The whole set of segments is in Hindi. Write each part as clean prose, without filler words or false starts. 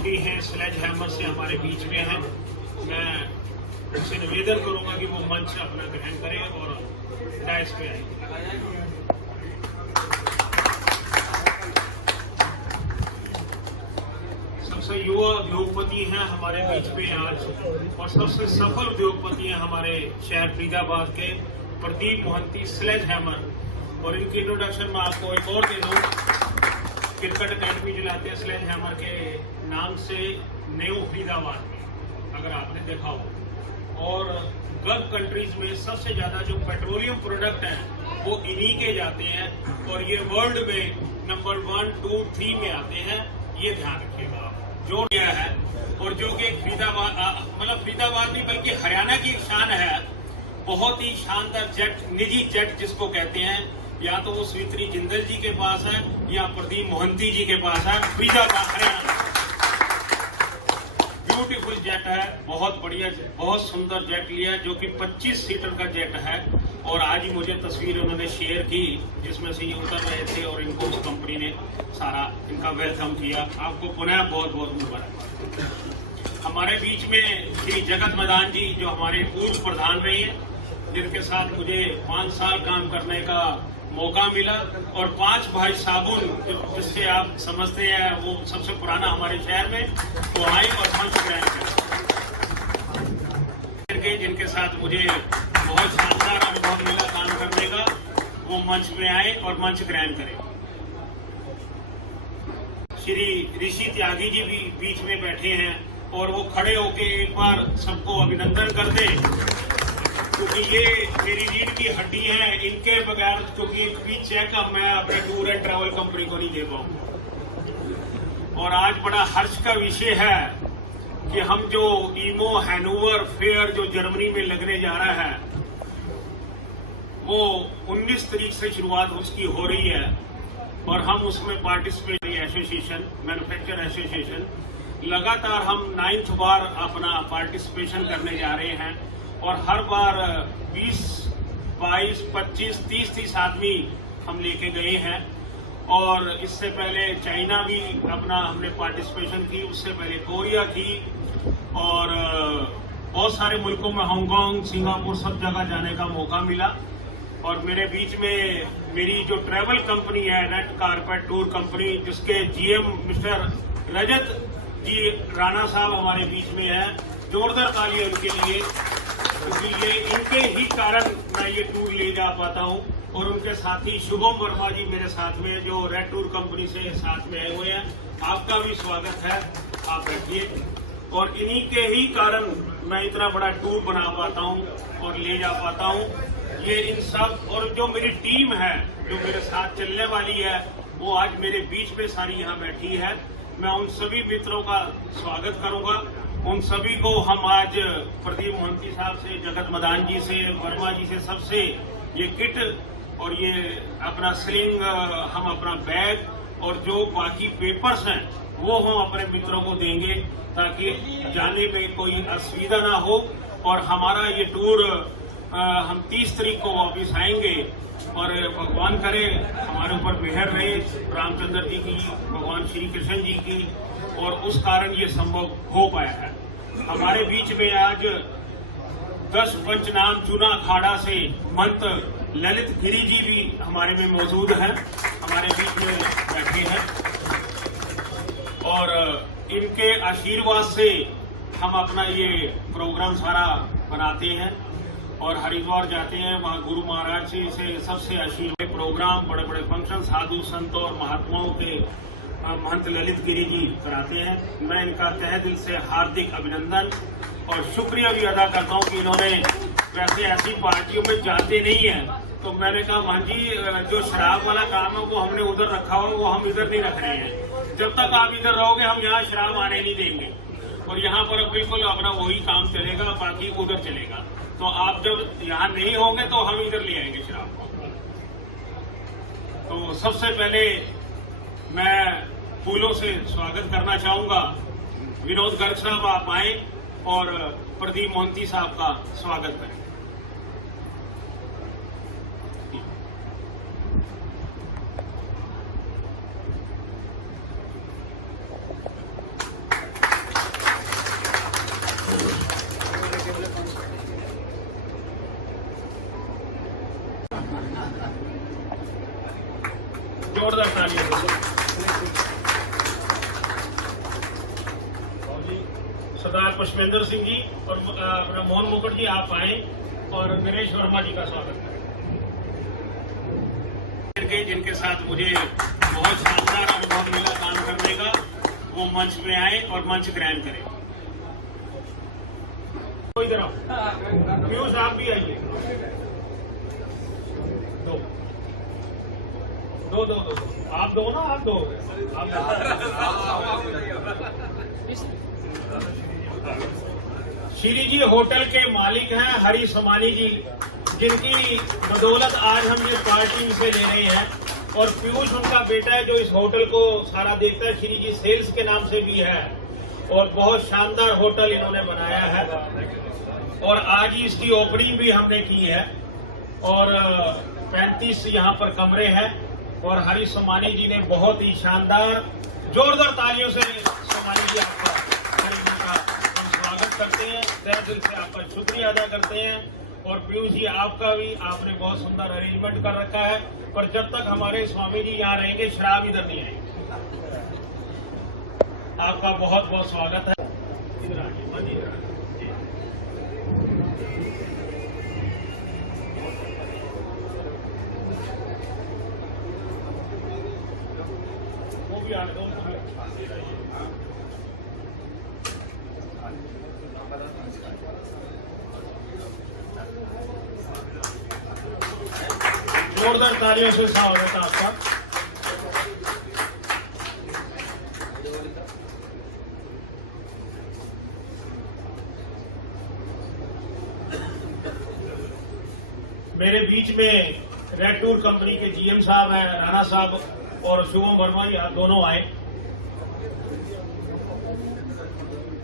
मोहंती हैं स्लेज हैमर से हमारे बीच में हैं। मैं उनसे निवेदन करूंगा कि वो मंच अपना ग्रहण करें और डायस पे आए। सबसे युवा उद्योगपति हैं हमारे बीच में आज और सबसे सफल उद्योगपति हैं हमारे शहर फरीदाबाद के प्रदीप मोहंती स्लेज हैमर। और इनकी इंट्रोडक्शन मैं आपको एक और दे दूं। क्रिकेट अकेडमी चलाते हैं स्लेज हैमर के नाम से न्यू फरीदाबाद में, अगर आपने देखा हो। और गल्फ कंट्रीज में सबसे ज्यादा जो पेट्रोलियम प्रोडक्ट हैं वो इन्हीं के जाते हैं और ये वर्ल्ड में नंबर 1, 2, 3 में आते हैं। ये ध्यान रखिएगा आप। जो गया है और जो कि फरीदाबाद मतलब फरीदाबाद नहीं बल्कि हरियाणा की शान है। बहुत ही शानदार जेट, निजी जेट जिसको कहते हैं, या तो वो स्वित्री जिंदल जी के पास है या प्रदीप मोहंती जी के पास है। फरीदाबाद हरियाणा ब्यूटीफुल जेट है, बहुत बढ़िया, बहुत सुंदर जेट लिया जो कि 25 सीटर का जेट है। और आज ही मुझे तस्वीर उन्होंने शेयर की जिसमें से ये उतर रहे थे और इनको उस कंपनी ने सारा इनका वेलकम किया। आपको पुनः बहुत बहुत मुबारक। हमारे बीच में श्री जगत मदान जी जो हमारे पूर्व प्रधान रहे हैं, जिनके साथ मुझे 5 साल काम करने का मौका मिला। और 5 भाई साबुन जिससे आप समझते हैं वो सबसे पुराना हमारे शहर में, तो आए और मंच ग्रहण करें। जिनके साथ मुझे बहुत शानदार अनुभव मिला काम करने का, वो मंच में आए और मंच ग्रहण करें। श्री ऋषि त्यागी जी भी बीच में बैठे हैं और वो खड़े होके एक बार सबको अभिनंदन कर दें, क्योंकि ये मेरी रीढ़ की हड्डी है। इनके बगैर क्योंकि एक भी चेकअप मैं अपने टूर एंड ट्रैवल कंपनी को नहीं दे पाऊंगा। और आज बड़ा हर्ष का विषय है कि हम जो ईमो हैनोवर फेयर जो जर्मनी में लगने जा रहा है, वो 19 तारीख से शुरुआत उसकी हो रही है। और हम उसमें पार्टिसिपेट एसोसिएशन, मैन्युफैक्चर एसोसिएशन, लगातार हम 9th बार अपना पार्टिसिपेशन करने जा रहे हैं। और हर बार 20, 22, 25, 30 आदमी हम लेके गए हैं। और इससे पहले चाइना भी अपना हमने पार्टिसिपेशन की, उससे पहले कोरिया की, और बहुत सारे मुल्कों में हांगकांग, सिंगापुर, सब जगह जाने का मौका मिला। और मेरे बीच में मेरी जो ट्रैवल कंपनी है रेड कारपेट टूर कंपनी, जिसके जीएम मिस्टर रजत जी राणा साहब हमारे बीच में है। जोरदार तालियां उनके लिए, क्योंकि ये इनके ही कारण मैं ये टूर ले जा पाता हूँ। और उनके साथी शुभम वर्मा जी मेरे साथ में, जो रेड टूर कंपनी से साथ में आए हुए हैं। आपका भी स्वागत है, आप बैठिए। और इन्हीं के ही कारण मैं इतना बड़ा टूर बना पाता हूँ और ले जा पाता हूँ। ये इन सब, और जो मेरी टीम है जो मेरे साथ चलने वाली है, वो आज मेरे बीच में सारी यहाँ बैठी है। मैं उन सभी मित्रों का स्वागत करूंगा। उन सभी को हम आज प्रदीप मोहंती साहब से, जगत मदान जी से, वर्मा जी से, सबसे ये किट और ये अपना स्लिंग, हम अपना बैग और जो बाकी पेपर्स हैं वो हम अपने मित्रों को देंगे, ताकि जाने में कोई असुविधा ना हो। और हमारा ये टूर हम 30 तारीख को वापस आएंगे। और भगवान करे हमारे ऊपर मेहर रहे रामचंद्र जी की, भगवान श्री कृष्ण जी की, और उस कारण ये संभव हो पाया है। हमारे बीच में आज 10 पंचनाम चूना अखाड़ा से महंत ललित गिरी जी भी हमारे में मौजूद हैं, हमारे बीच में बैठे हैं। और इनके आशीर्वाद से हम अपना ये प्रोग्राम सारा बनाते हैं और हरिद्वार जाते हैं। वहाँ गुरु महाराज जी से सबसे आशीर्वाद प्रोग्राम, बड़े बड़े फंक्शन साधु संतों और महात्माओं के महंत ललित गिरी जी कराते हैं। मैं इनका तहे दिल से हार्दिक अभिनंदन और शुक्रिया भी अदा करता हूँ कि इन्होंने, वैसे ऐसी पार्टियों में जाते नहीं है, तो मैंने कहा मान जी जो शराब वाला काम है वो हमने उधर रखा हुआ, वो हम इधर नहीं रख रहे हैं। जब तक आप इधर रहोगे हम यहाँ शराब आने नहीं देंगे। और यहाँ पर बिल्कुल अपना वही काम चलेगा, बाकी उधर चलेगा। तो आप जब यहाँ नहीं होंगे तो हम इधर ले आएंगे शराब को। तो सबसे पहले मैं फूलों से स्वागत करना चाहूंगा। विनोद गर्ग साहब आप आए और प्रदीप मोहंती साहब का स्वागत करें। सरदार पुष्पेंद्र सिंह जी और मोहन मुकुट जी आप आए और नरेश वर्मा जी का स्वागत करें। जिनके साथ मुझे बहुत शानदार अनुभव मिला काम करने का, वो मंच में आए और मंच ग्रहण करें। इधर आओ, पीयूष आप भी आइए। दो आप दो ना, आप दो श्री जी होटल के मालिक हैं हरी समानी जी, जिनकी बदौलत आज हम ये पार्टी इनसे ले रहे हैं। और पीयूष उनका बेटा है जो इस होटल को सारा देखता है। श्री जी सेल्स के नाम से भी है और बहुत शानदार होटल इन्होंने बनाया है और आज ही इसकी ओपनिंग भी हमने की है। और 35 यहाँ पर कमरे हैं और हरी सोमानी जी ने बहुत ही शानदार जोरदार तालियों से सोमानी जी आपका हरी जी का हम स्वागत करते हैं, तहे दिल से आपका शुक्रिया अदा करते हैं। और पीयूष जी आपका भी, आपने बहुत सुंदर अरेंजमेंट कर रखा है, पर जब तक हमारे स्वामी जी यहाँ रहेंगे शराब इधर नहीं आएगी। आपका बहुत बहुत स्वागत है। इधर आइए, वो भी आ दो। जोरदार तालियों से स्वागत है आपका। मेरे बीच में रेड टूर कंपनी के जीएम साहब हैं, राणा साहब और शुभम वर्मा जी दोनों आए।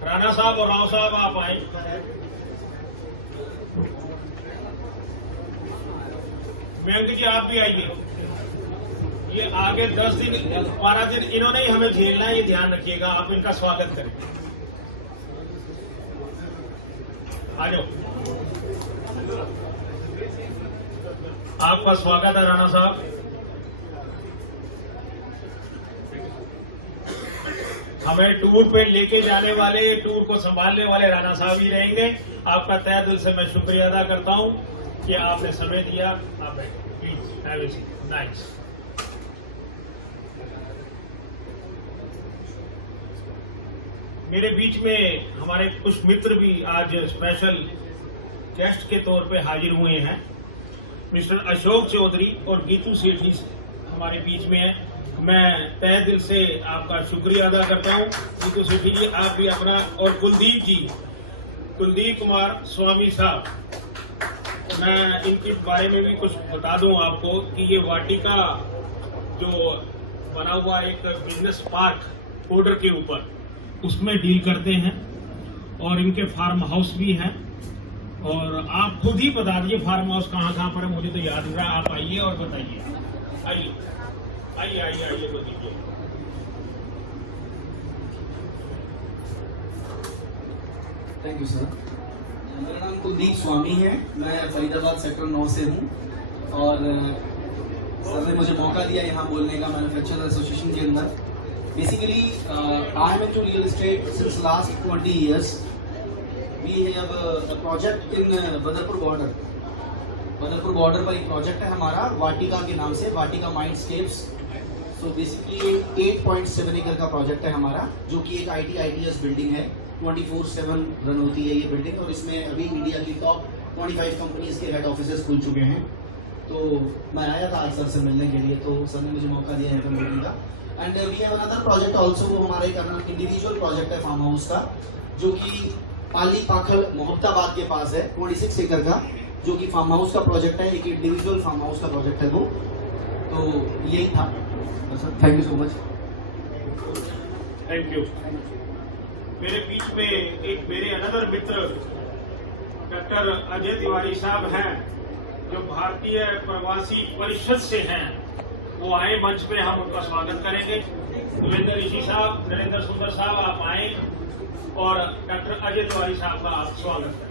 राणा साहब और राव साहब आप आए। मयंक जी आप भी आइए। ये आगे 10 दिन 12 दिन इन्होंने ही हमें झेलना है, ये ध्यान रखिएगा। आप इनका स्वागत करें। आ जाओ, आपका स्वागत है राणा साहब। हमें टूर पे लेके जाने वाले, टूर को संभालने वाले राणा साहब ही रहेंगे। आपका तहे दिल से मैं शुक्रिया अदा करता हूं कि आपने समय दिया। आप बैठे please, have a seat. Nice. मेरे बीच में हमारे कुछ मित्र भी आज स्पेशल गेस्ट के तौर पे हाजिर हुए हैं। मिस्टर अशोक चौधरी और गीतू सेठी हमारे बीच में है। मैं तहे दिल से आपका शुक्रिया अदा करता हूं। गीतू सेठी जी आप भी अपना, और कुलदीप जी, कुलदीप कुमार स्वामी साहब, मैं इनके बारे में भी कुछ बता दूं आपको कि ये वाटिका जो बना हुआ एक बिजनेस पार्क बॉर्डर के ऊपर, उसमें डील करते हैं और इनके फार्म हाउस भी हैं। और आप खुद ही बता दीजिए फार्म हाउस कहाँ पर है, मुझे तो याद नहीं रहा। आप आइए और बताइए। आइए आइए आइए आइए, बताइए। Thank you sir. मेरा नाम कुलदीप स्वामी है, मैं फरीदाबाद सेक्टर 9 से हूँ और सर ने मुझे मौका दिया यहाँ बोलने का मैन्युफैक्चरर एसोसिएशन के अंदर। Basically I am into real estate since last 20 years. We have a project in Badarpur border. Badarpur border पर एक प्रोजेक्ट है हमारा वाटिका के नाम से, वाटिका माइंडस्केप्स। सो बेसिकली 8.7 एकड़ का प्रोजेक्ट है हमारा, जो कि एक ITS बिल्डिंग है। 24/7 रन होती है ये बिल्डिंग और इसमें अभी इंडिया की टॉप 25 कंपनीज के हेड ऑफिसेस खुल चुके हैं। तो मैं आया था आज सर से मिलने के लिए, तो सर ने मुझे मौका दिया है यहाँ पर मिलने का। And we have another project also, वो हमारा एक इंडिविजुअल प्रोजेक्ट है फार्म हाउस का, जो कि पाली पाखल मोहब्बताबाद के पास है, 26 एकड़ का, जो कि फार्म हाउस का प्रोजेक्ट है। एक इंडिविजुअल फार्म हाउस का प्रोजेक्ट है वो। तो यही था sir. Thank you so much. Thank you. मेरे बीच में एक मेरे अनदर मित्र डॉक्टर अजय तिवारी साहब हैं, जो भारतीय प्रवासी परिषद से हैं। वो आए मंच पे, हम उनका स्वागत करेंगे। नरेंद्र ऋषि साहब, नरेंद्र सुंदर साहब आप आए और डॉक्टर अजय तिवारी साहब का आप स्वागत करें।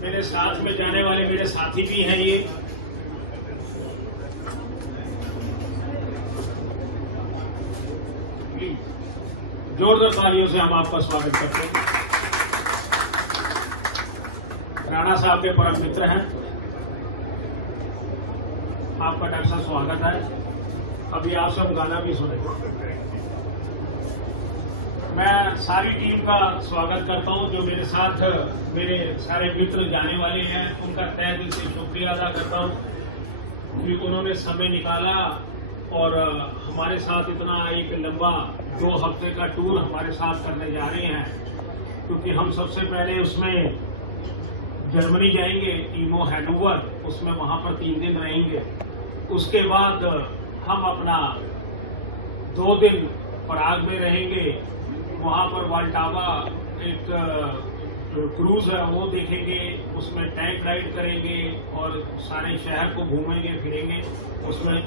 मेरे साथ में जाने वाले मेरे साथी भी हैं ये, जोरदार तालियों से हम आपका स्वागत करते हैं। राणा साहब के परम मित्र हैं, आपका डॉक्टर साहब स्वागत है। अभी आप सब गाना भी सुनेंगे। मैं सारी टीम का स्वागत करता हूं जो मेरे साथ मेरे सारे मित्र जाने वाले हैं, उनका तहे दिल से शुक्रिया अदा करता हूं कि उन्होंने समय निकाला और हमारे साथ इतना एक लंबा 2 हफ्ते का टूर हमारे साथ करने जा रहे हैं, क्योंकि हम सबसे पहले उसमें जर्मनी जाएंगे, ईमो हैनोवर, उसमें वहां पर 3 दिन रहेंगे। उसके बाद हम अपना 2 दिन पराग में रहेंगे, वहां पर वाल्टावा एक क्रूज है वो देखेंगे, उसमें टैंक राइड करेंगे और सारे शहर को घूमेंगे फिरेंगे उसमें।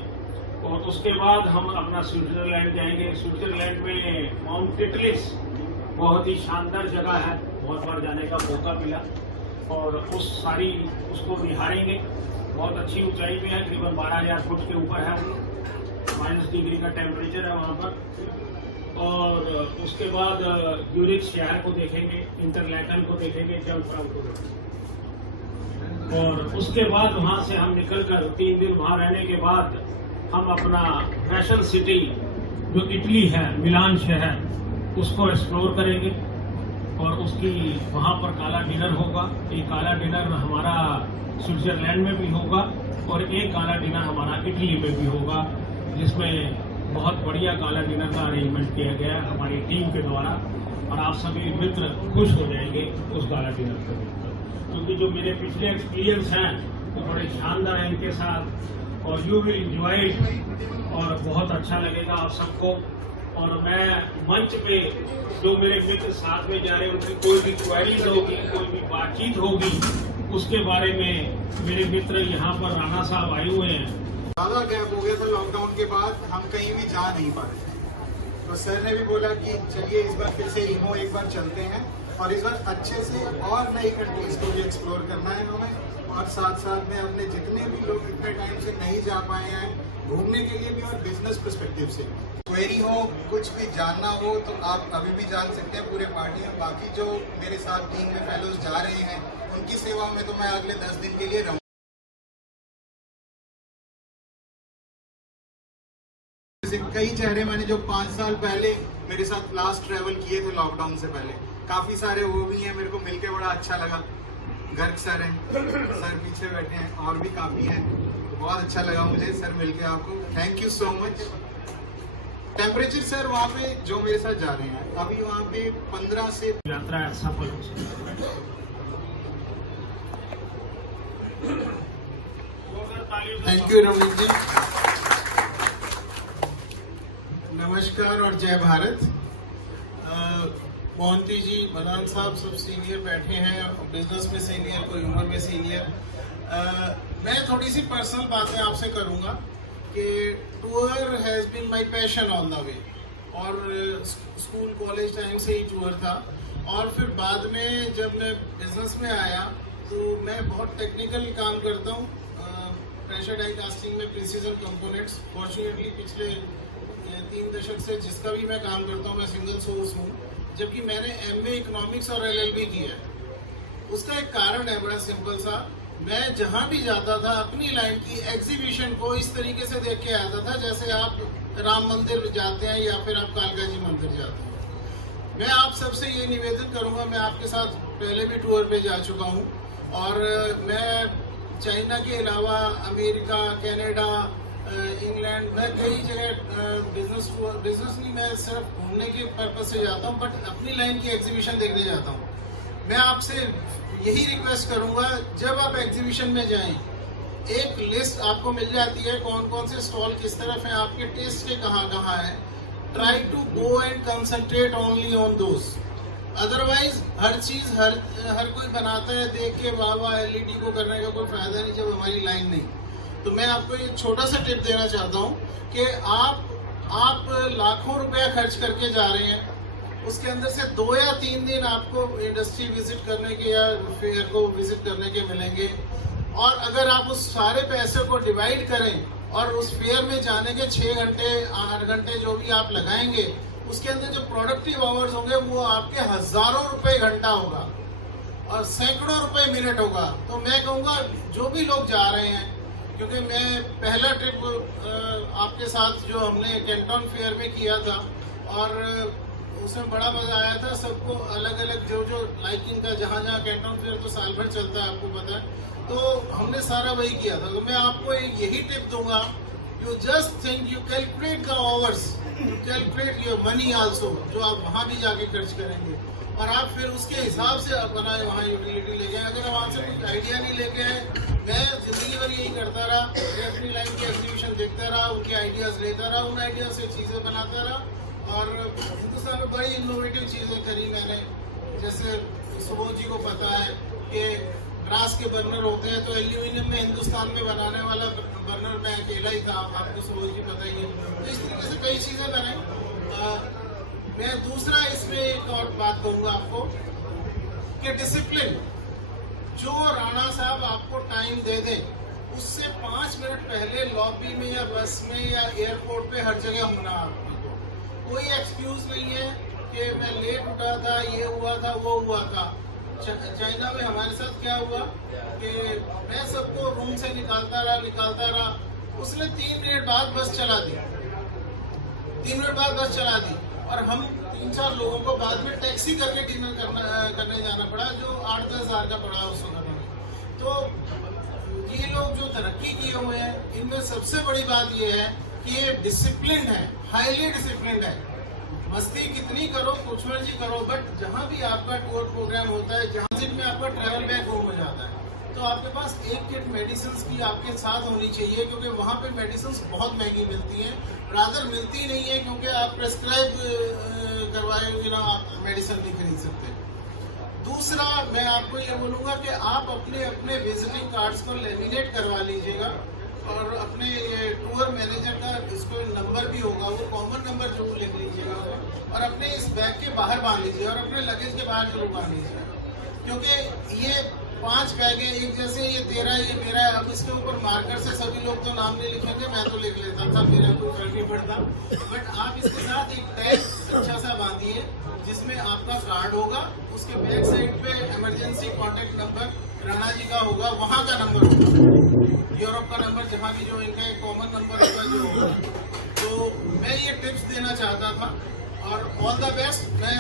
और उसके बाद हम अपना स्विट्जरलैंड जाएंगे। स्विट्जरलैंड में माउंट टिटलिस बहुत ही शानदार जगह है, बहुत बार जाने का मौका मिला और उसको निहारेंगे। बहुत अच्छी ऊंचाई पे है, करीबन 12,000 फुट के ऊपर है, -डिग्री का टेम्परेचर है वहां पर। और उसके बाद यूरिक शहर को देखेंगे, इंटरलैकन को देखेंगे, जलफ्राउ को देखेंगे। और उसके बाद वहां से हम निकलकर 3 दिन वहां रहने के बाद हम अपना फैशन सिटी जो इटली है, मिलान शहर, उसको एक्सप्लोर करेंगे और उसकी वहां पर काला डिनर होगा। एक काला डिनर हमारा स्विट्जरलैंड में भी होगा और एक काला डिनर हमारा इटली में भी होगा, जिसमें बहुत बढ़िया काला डिनर का अरेंजमेंट किया गया है हमारी टीम के द्वारा। और आप सभी मित्र खुश हो जाएंगे उस काला डिनर को देखकर, क्योंकि जो मेरे पिछले एक्सपीरियंस हैं वो बड़े शानदार हैं इनके साथ, और यू विल एंजॉय इट और बहुत अच्छा लगेगा आप सबको। और मैं मंच पे जो मेरे मित्र साथ में जा रहे हैं उनकी कोई भी क्वेरीज होगी, कोई भी बातचीत होगी, उसके बारे में मेरे मित्र यहाँ पर राणा साहब आए हुए हैं। ज्यादा गैप हो गया था लॉकडाउन के बाद, हम कहीं भी जा नहीं पा रहे थे, तो सर ने भी बोला कि चलिए इस बार फिर से ईमो एक बार चलते हैं और इस बार अच्छे से और नई कंट्रीज को भी एक्सप्लोर करना है हमें। और साथ साथ में अपने जितने भी लोग इतने टाइम से नहीं जा पाए हैं घूमने के लिए भी और बिजनेस पर्सपेक्टिव से, क्वेरी हो, कुछ भी जानना हो तो आप अभी भी जान सकते हैं पूरे पार्टी में। बाकी जो मेरे साथ टीम में फेलोज जा रहे हैं उनकी सेवा में तो मैं अगले 10 दिन के लिए रहूँ। कई चेहरे मैंने जो 5 साल पहले मेरे साथ लास्ट ट्रैवल किए थे लॉकडाउन से पहले, काफी सारे वो भी हैं, मेरे को मिलके बड़ा अच्छा लगा। गर्ग सर हैं, सर पीछे बैठे हैं, और भी काफी हैं, तो बहुत अच्छा लगा मुझे सर मिलके आपको। Thank you so much. Temperature sir वहाँ पे जो मेरे साथ जा रहे हैं अभी वहाँ पे 15 से यात्रा सफल हो सके। थैंक यू रमनीत जी। नमस्कार और जय भारत। मोहंती जी, मदान साहब सब सीनियर बैठे हैं, बिजनेस में सीनियर, कोई उम्र में सीनियर। मैं थोड़ी सी पर्सनल बातें आपसे करूंगा कि tour has been my passion on the way, और स्कूल कॉलेज टाइम से ही टूर था। और फिर बाद में जब मैं बिजनेस में आया तो मैं बहुत टेक्निकल काम करता हूँ, प्रेशर डाई कास्टिंग में प्रिसीजन कंपोनेंट्स। फॉर्चुनेटली पिछले 3 दशक से जिसका भी मैं काम करता हूँ मैं सिंगल सोर्स हूँ, जबकि मैंने MA इकोनॉमिक्स और LLB किया है। उसका एक कारण है बड़ा सिंपल सा, मैं जहाँ भी जाता था अपनी लाइन की एग्जीबिशन को इस तरीके से देख के आता था जैसे आप राम मंदिर जाते हैं या फिर आप कालका जी मंदिर जाते हैं। मैं आप सबसे ये निवेदन करूँगा, मैं आपके साथ पहले भी टूर पे जा चुका हूँ और मैं चाइना के अलावा अमेरिका, कनाडा, इंग्लैंड, मैं कई जगह बिजनेस नहीं, मैं सिर्फ घूमने के पर्पज से जाता हूँ, बट अपनी लाइन की एग्जीबिशन देखने जाता हूँ। मैं आपसे यही रिक्वेस्ट करूंगा, जब आप एग्जीबिशन में जाएं एक लिस्ट आपको मिल जाती है कौन कौन से स्टॉल किस तरफ है, आपके टेस्ट के कहाँ कहाँ है। Try to go and concentrate only on those. Otherwise हर चीज हर कोई बनाता है देख के वाह वाह, LED को करने का कोई फायदा नहीं जब हमारी लाइन नहीं। तो मैं आपको एक छोटा सा टिप देना चाहता हूँ कि आप लाखों रुपया खर्च करके जा रहे हैं, उसके अंदर से 2 या 3 दिन आपको इंडस्ट्री विजिट करने के या फेयर को विजिट करने के मिलेंगे। और अगर आप उस सारे पैसे को डिवाइड करें और उस फेयर में जाने के 6 घंटे 8 घंटे जो भी आप लगाएंगे, उसके अंदर जो प्रोडक्टिव आवर्स होंगे वो आपके हजारों रुपए घंटा होगा और सैकड़ों रुपए मिनट होगा। तो मैं कहूँगा जो भी लोग जा रहे हैं, क्योंकि मैं पहला ट्रिप आपके साथ जो हमने कैंटन फेयर में किया था और उसमें बड़ा मजा आया था। सबको अलग अलग जो लाइकिंग का, जहाँ जहाँ कैंटन फेयर तो साल भर चलता है आपको पता है, तो हमने सारा वही किया था। तो मैं आपको यही टिप दूंगा, you just think, you calculate the hours, you calculate your money also, जो आप वहाँ भी जाके खर्च करेंगे और आप फिर उसके हिसाब से अपना वहाँ यूटिलिटी ले जाए। अगर वहाँ से कुछ आइडिया नहीं लेके आए, मैं जिंदगी भर यही करता रहा, मैं अपनी लाइन की एग्जीबिशन देखता रहा, उनके आइडियाज लेता रहा, उन आइडियाज से चीज़ें बनाता रहा और हिंदुस्तान में बड़ी इनोवेटिव चीज़ें करी मैंने। जैसे सुबोध जी को पता है कि ब्रास के बर्नर होते हैं, तो एल्यूमिनियम में हिंदुस्तान में बनाने वाला बर्नर मैं अकेला ही था, आपको सुबोध जी पता ही है। तो इस तरीके से कई चीज़ें बने। मैं दूसरा इसमें एक और बात कहूँगा आपको कि डिसिप्लिन, जो राणा साहब आपको टाइम दे दें उससे 5 मिनट पहले लॉबी में या बस में या एयरपोर्ट पे हर जगह होना। आपको कोई एक्सक्यूज नहीं है कि मैं लेट उठा था, ये हुआ था, वो हुआ था। चाइना में हमारे साथ क्या हुआ कि मैं सबको रूम से निकालता रहा, उसने 3 मिनट बाद बस चला दी, 3 मिनट बाद बस चला दी और हम 3-4 लोगों को बाद में टैक्सी करके डिनर करने जाना पड़ा, जो 8-10 हज़ार का पड़ा उस वक्त में। तो ये लोग जो तरक्की किए हुए हैं, इनमें सबसे बड़ी बात ये है कि ये डिसिप्लिन है, हाईली डिसिप्लिन है। मस्ती कितनी करो, कुछ मर्जी करो, बट जहाँ भी आपका टूर प्रोग्राम होता है, जहाँ में आपका ट्रैवल बैग गुम हो जाता है, तो आपके पास एक किट मेडिसिन की आपके साथ होनी चाहिए, क्योंकि वहाँ पे मेडिसिन बहुत महंगी मिलती हैं, रादर मिलती नहीं है, क्योंकि आप प्रेस्क्राइब करवाए बिना आप मेडिसिन नहीं खरीद सकते। दूसरा मैं आपको ये बोलूँगा कि आप अपने अपने विजिटिंग कार्ड्स को लेमिनेट करवा लीजिएगा और अपने टूर मैनेजर का इसको नंबर भी होगा, वो कॉमन नंबर जरूर लिख लीजिएगा और अपने इस बैग के बाहर बांध लीजिए और अपने लगेज के बाहर जरूर बांध लीजिए, क्योंकि ये 5 बैग है एक जैसे, ये तेरा ये मेरा है। अब इसके ऊपर मार्कर से सभी लोग तो नाम नहीं लिखेंगे, मैं तो लिख लेता था, मेरा कोई फर्क नहीं पड़ता, बट आप इसके साथ एक टैग अच्छा सा बांधिए जिसमें आपका कार्ड होगा, उसके बैक साइड पे emergency contact number Rana ji का होगा, वहाँ का नंबर होगा, यूरोप का नंबर, जहाँ भी जो इनका एक कॉमन नंबर होगा जो होगा। तो मैं ये टिप्स देना चाहता था और ऑल द बेस्ट। मैं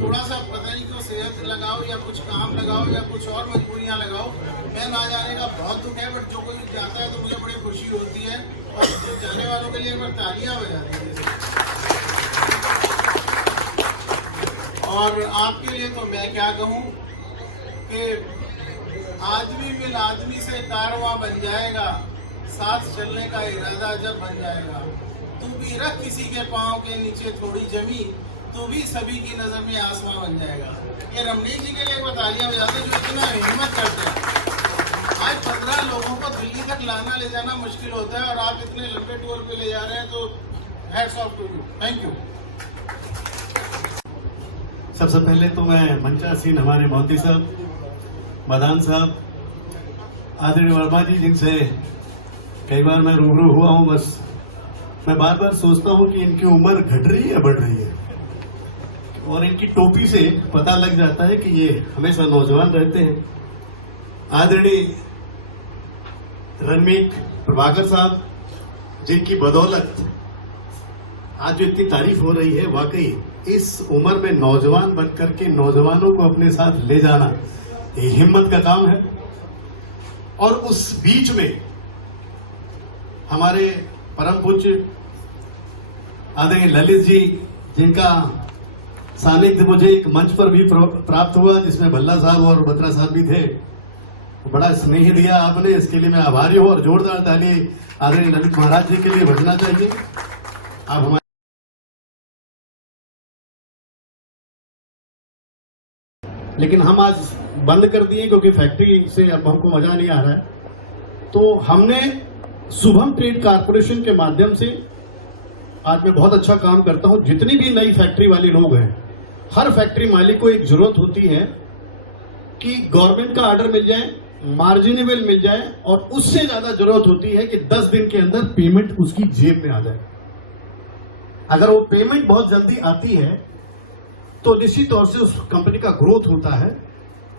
थोड़ा सा पता नहीं क्यों सेहत लगाओ या कुछ काम लगाओ या कुछ और मजबूरियाँ लगाओ, मैं ना जाने का बहुत दुख है, बट जो कोई जाता है तो मुझे बड़ी खुशी होती है और जो जाने वालों के लिए एक बार तालियां बजाती हैं। और आपके लिए तो मैं क्या कहूँ कि आदमी मिल आदमी से कारवां बन जाएगा, साथ चलने का इरादा जब बन जाएगा। तू भी रख किसी के पाँव के नीचे थोड़ी जमी, तू भी सभी की नजर में आसमां बन जाएगा। ये रमणीक जी के लिए एक तालियां बजाते हैं जो इतना हिम्मत करते हैं। आज 15 लोगों को दिल्ली तक लाना ले जाना मुश्किल होता है और आप इतने लंबे टूर पे ले जा रहे हैं, तो hats off to you, thank you. सबसे पहले तो मैं मंचासीन हमारे मोदी साहब, मदान साहब, आदरणीय वर्मा जी, जिनसे कई बार मैं रूबरू हुआ हूँ, बस मैं बार बार सोचता हूँ कि इनकी उम्र घट रही है बढ़ रही है, और इनकी टोपी से पता लग जाता है कि ये हमेशा नौजवान रहते हैं। आदरणीय रणमीत प्रभाकर साहब, जिनकी बदौलत आज जो इतनी तारीफ हो रही है, वाकई इस उम्र में नौजवान बनकर के नौजवानों को अपने साथ ले जाना ये हिम्मत का काम है। और उस बीच में हमारे परम पूज्य आदरणीय ललित जी, जिनका सानिध्य मुझे एक मंच पर भी प्राप्त हुआ, जिसमें भल्ला साहब और बत्रा साहब भी थे। बड़ा स्नेह दिया आपने, इसके लिए मैं आभारी हूं और जोरदार ताली आदरणीय ललित महाराज जी के लिए बजना चाहिए। आप हमारे लेकिन हम आज बंद कर दिए क्योंकि फैक्ट्री से अब हमको मजा नहीं आ रहा है। तो हमने शुभम ट्रेड कारपोरेशन के माध्यम से, आज मैं बहुत अच्छा काम करता हूं, जितनी भी नई फैक्ट्री वाले लोग हैं, हर फैक्ट्री मालिक को एक जरूरत होती है कि गवर्नमेंट का ऑर्डर मिल जाए, मार्जिनेबल मिल जाए, और उससे ज्यादा जरूरत होती है कि 10 दिन के अंदर पेमेंट उसकी जेब में आ जाए। अगर वो पेमेंट बहुत जल्दी आती है तो निश्चित तौर से उस कंपनी का ग्रोथ होता है।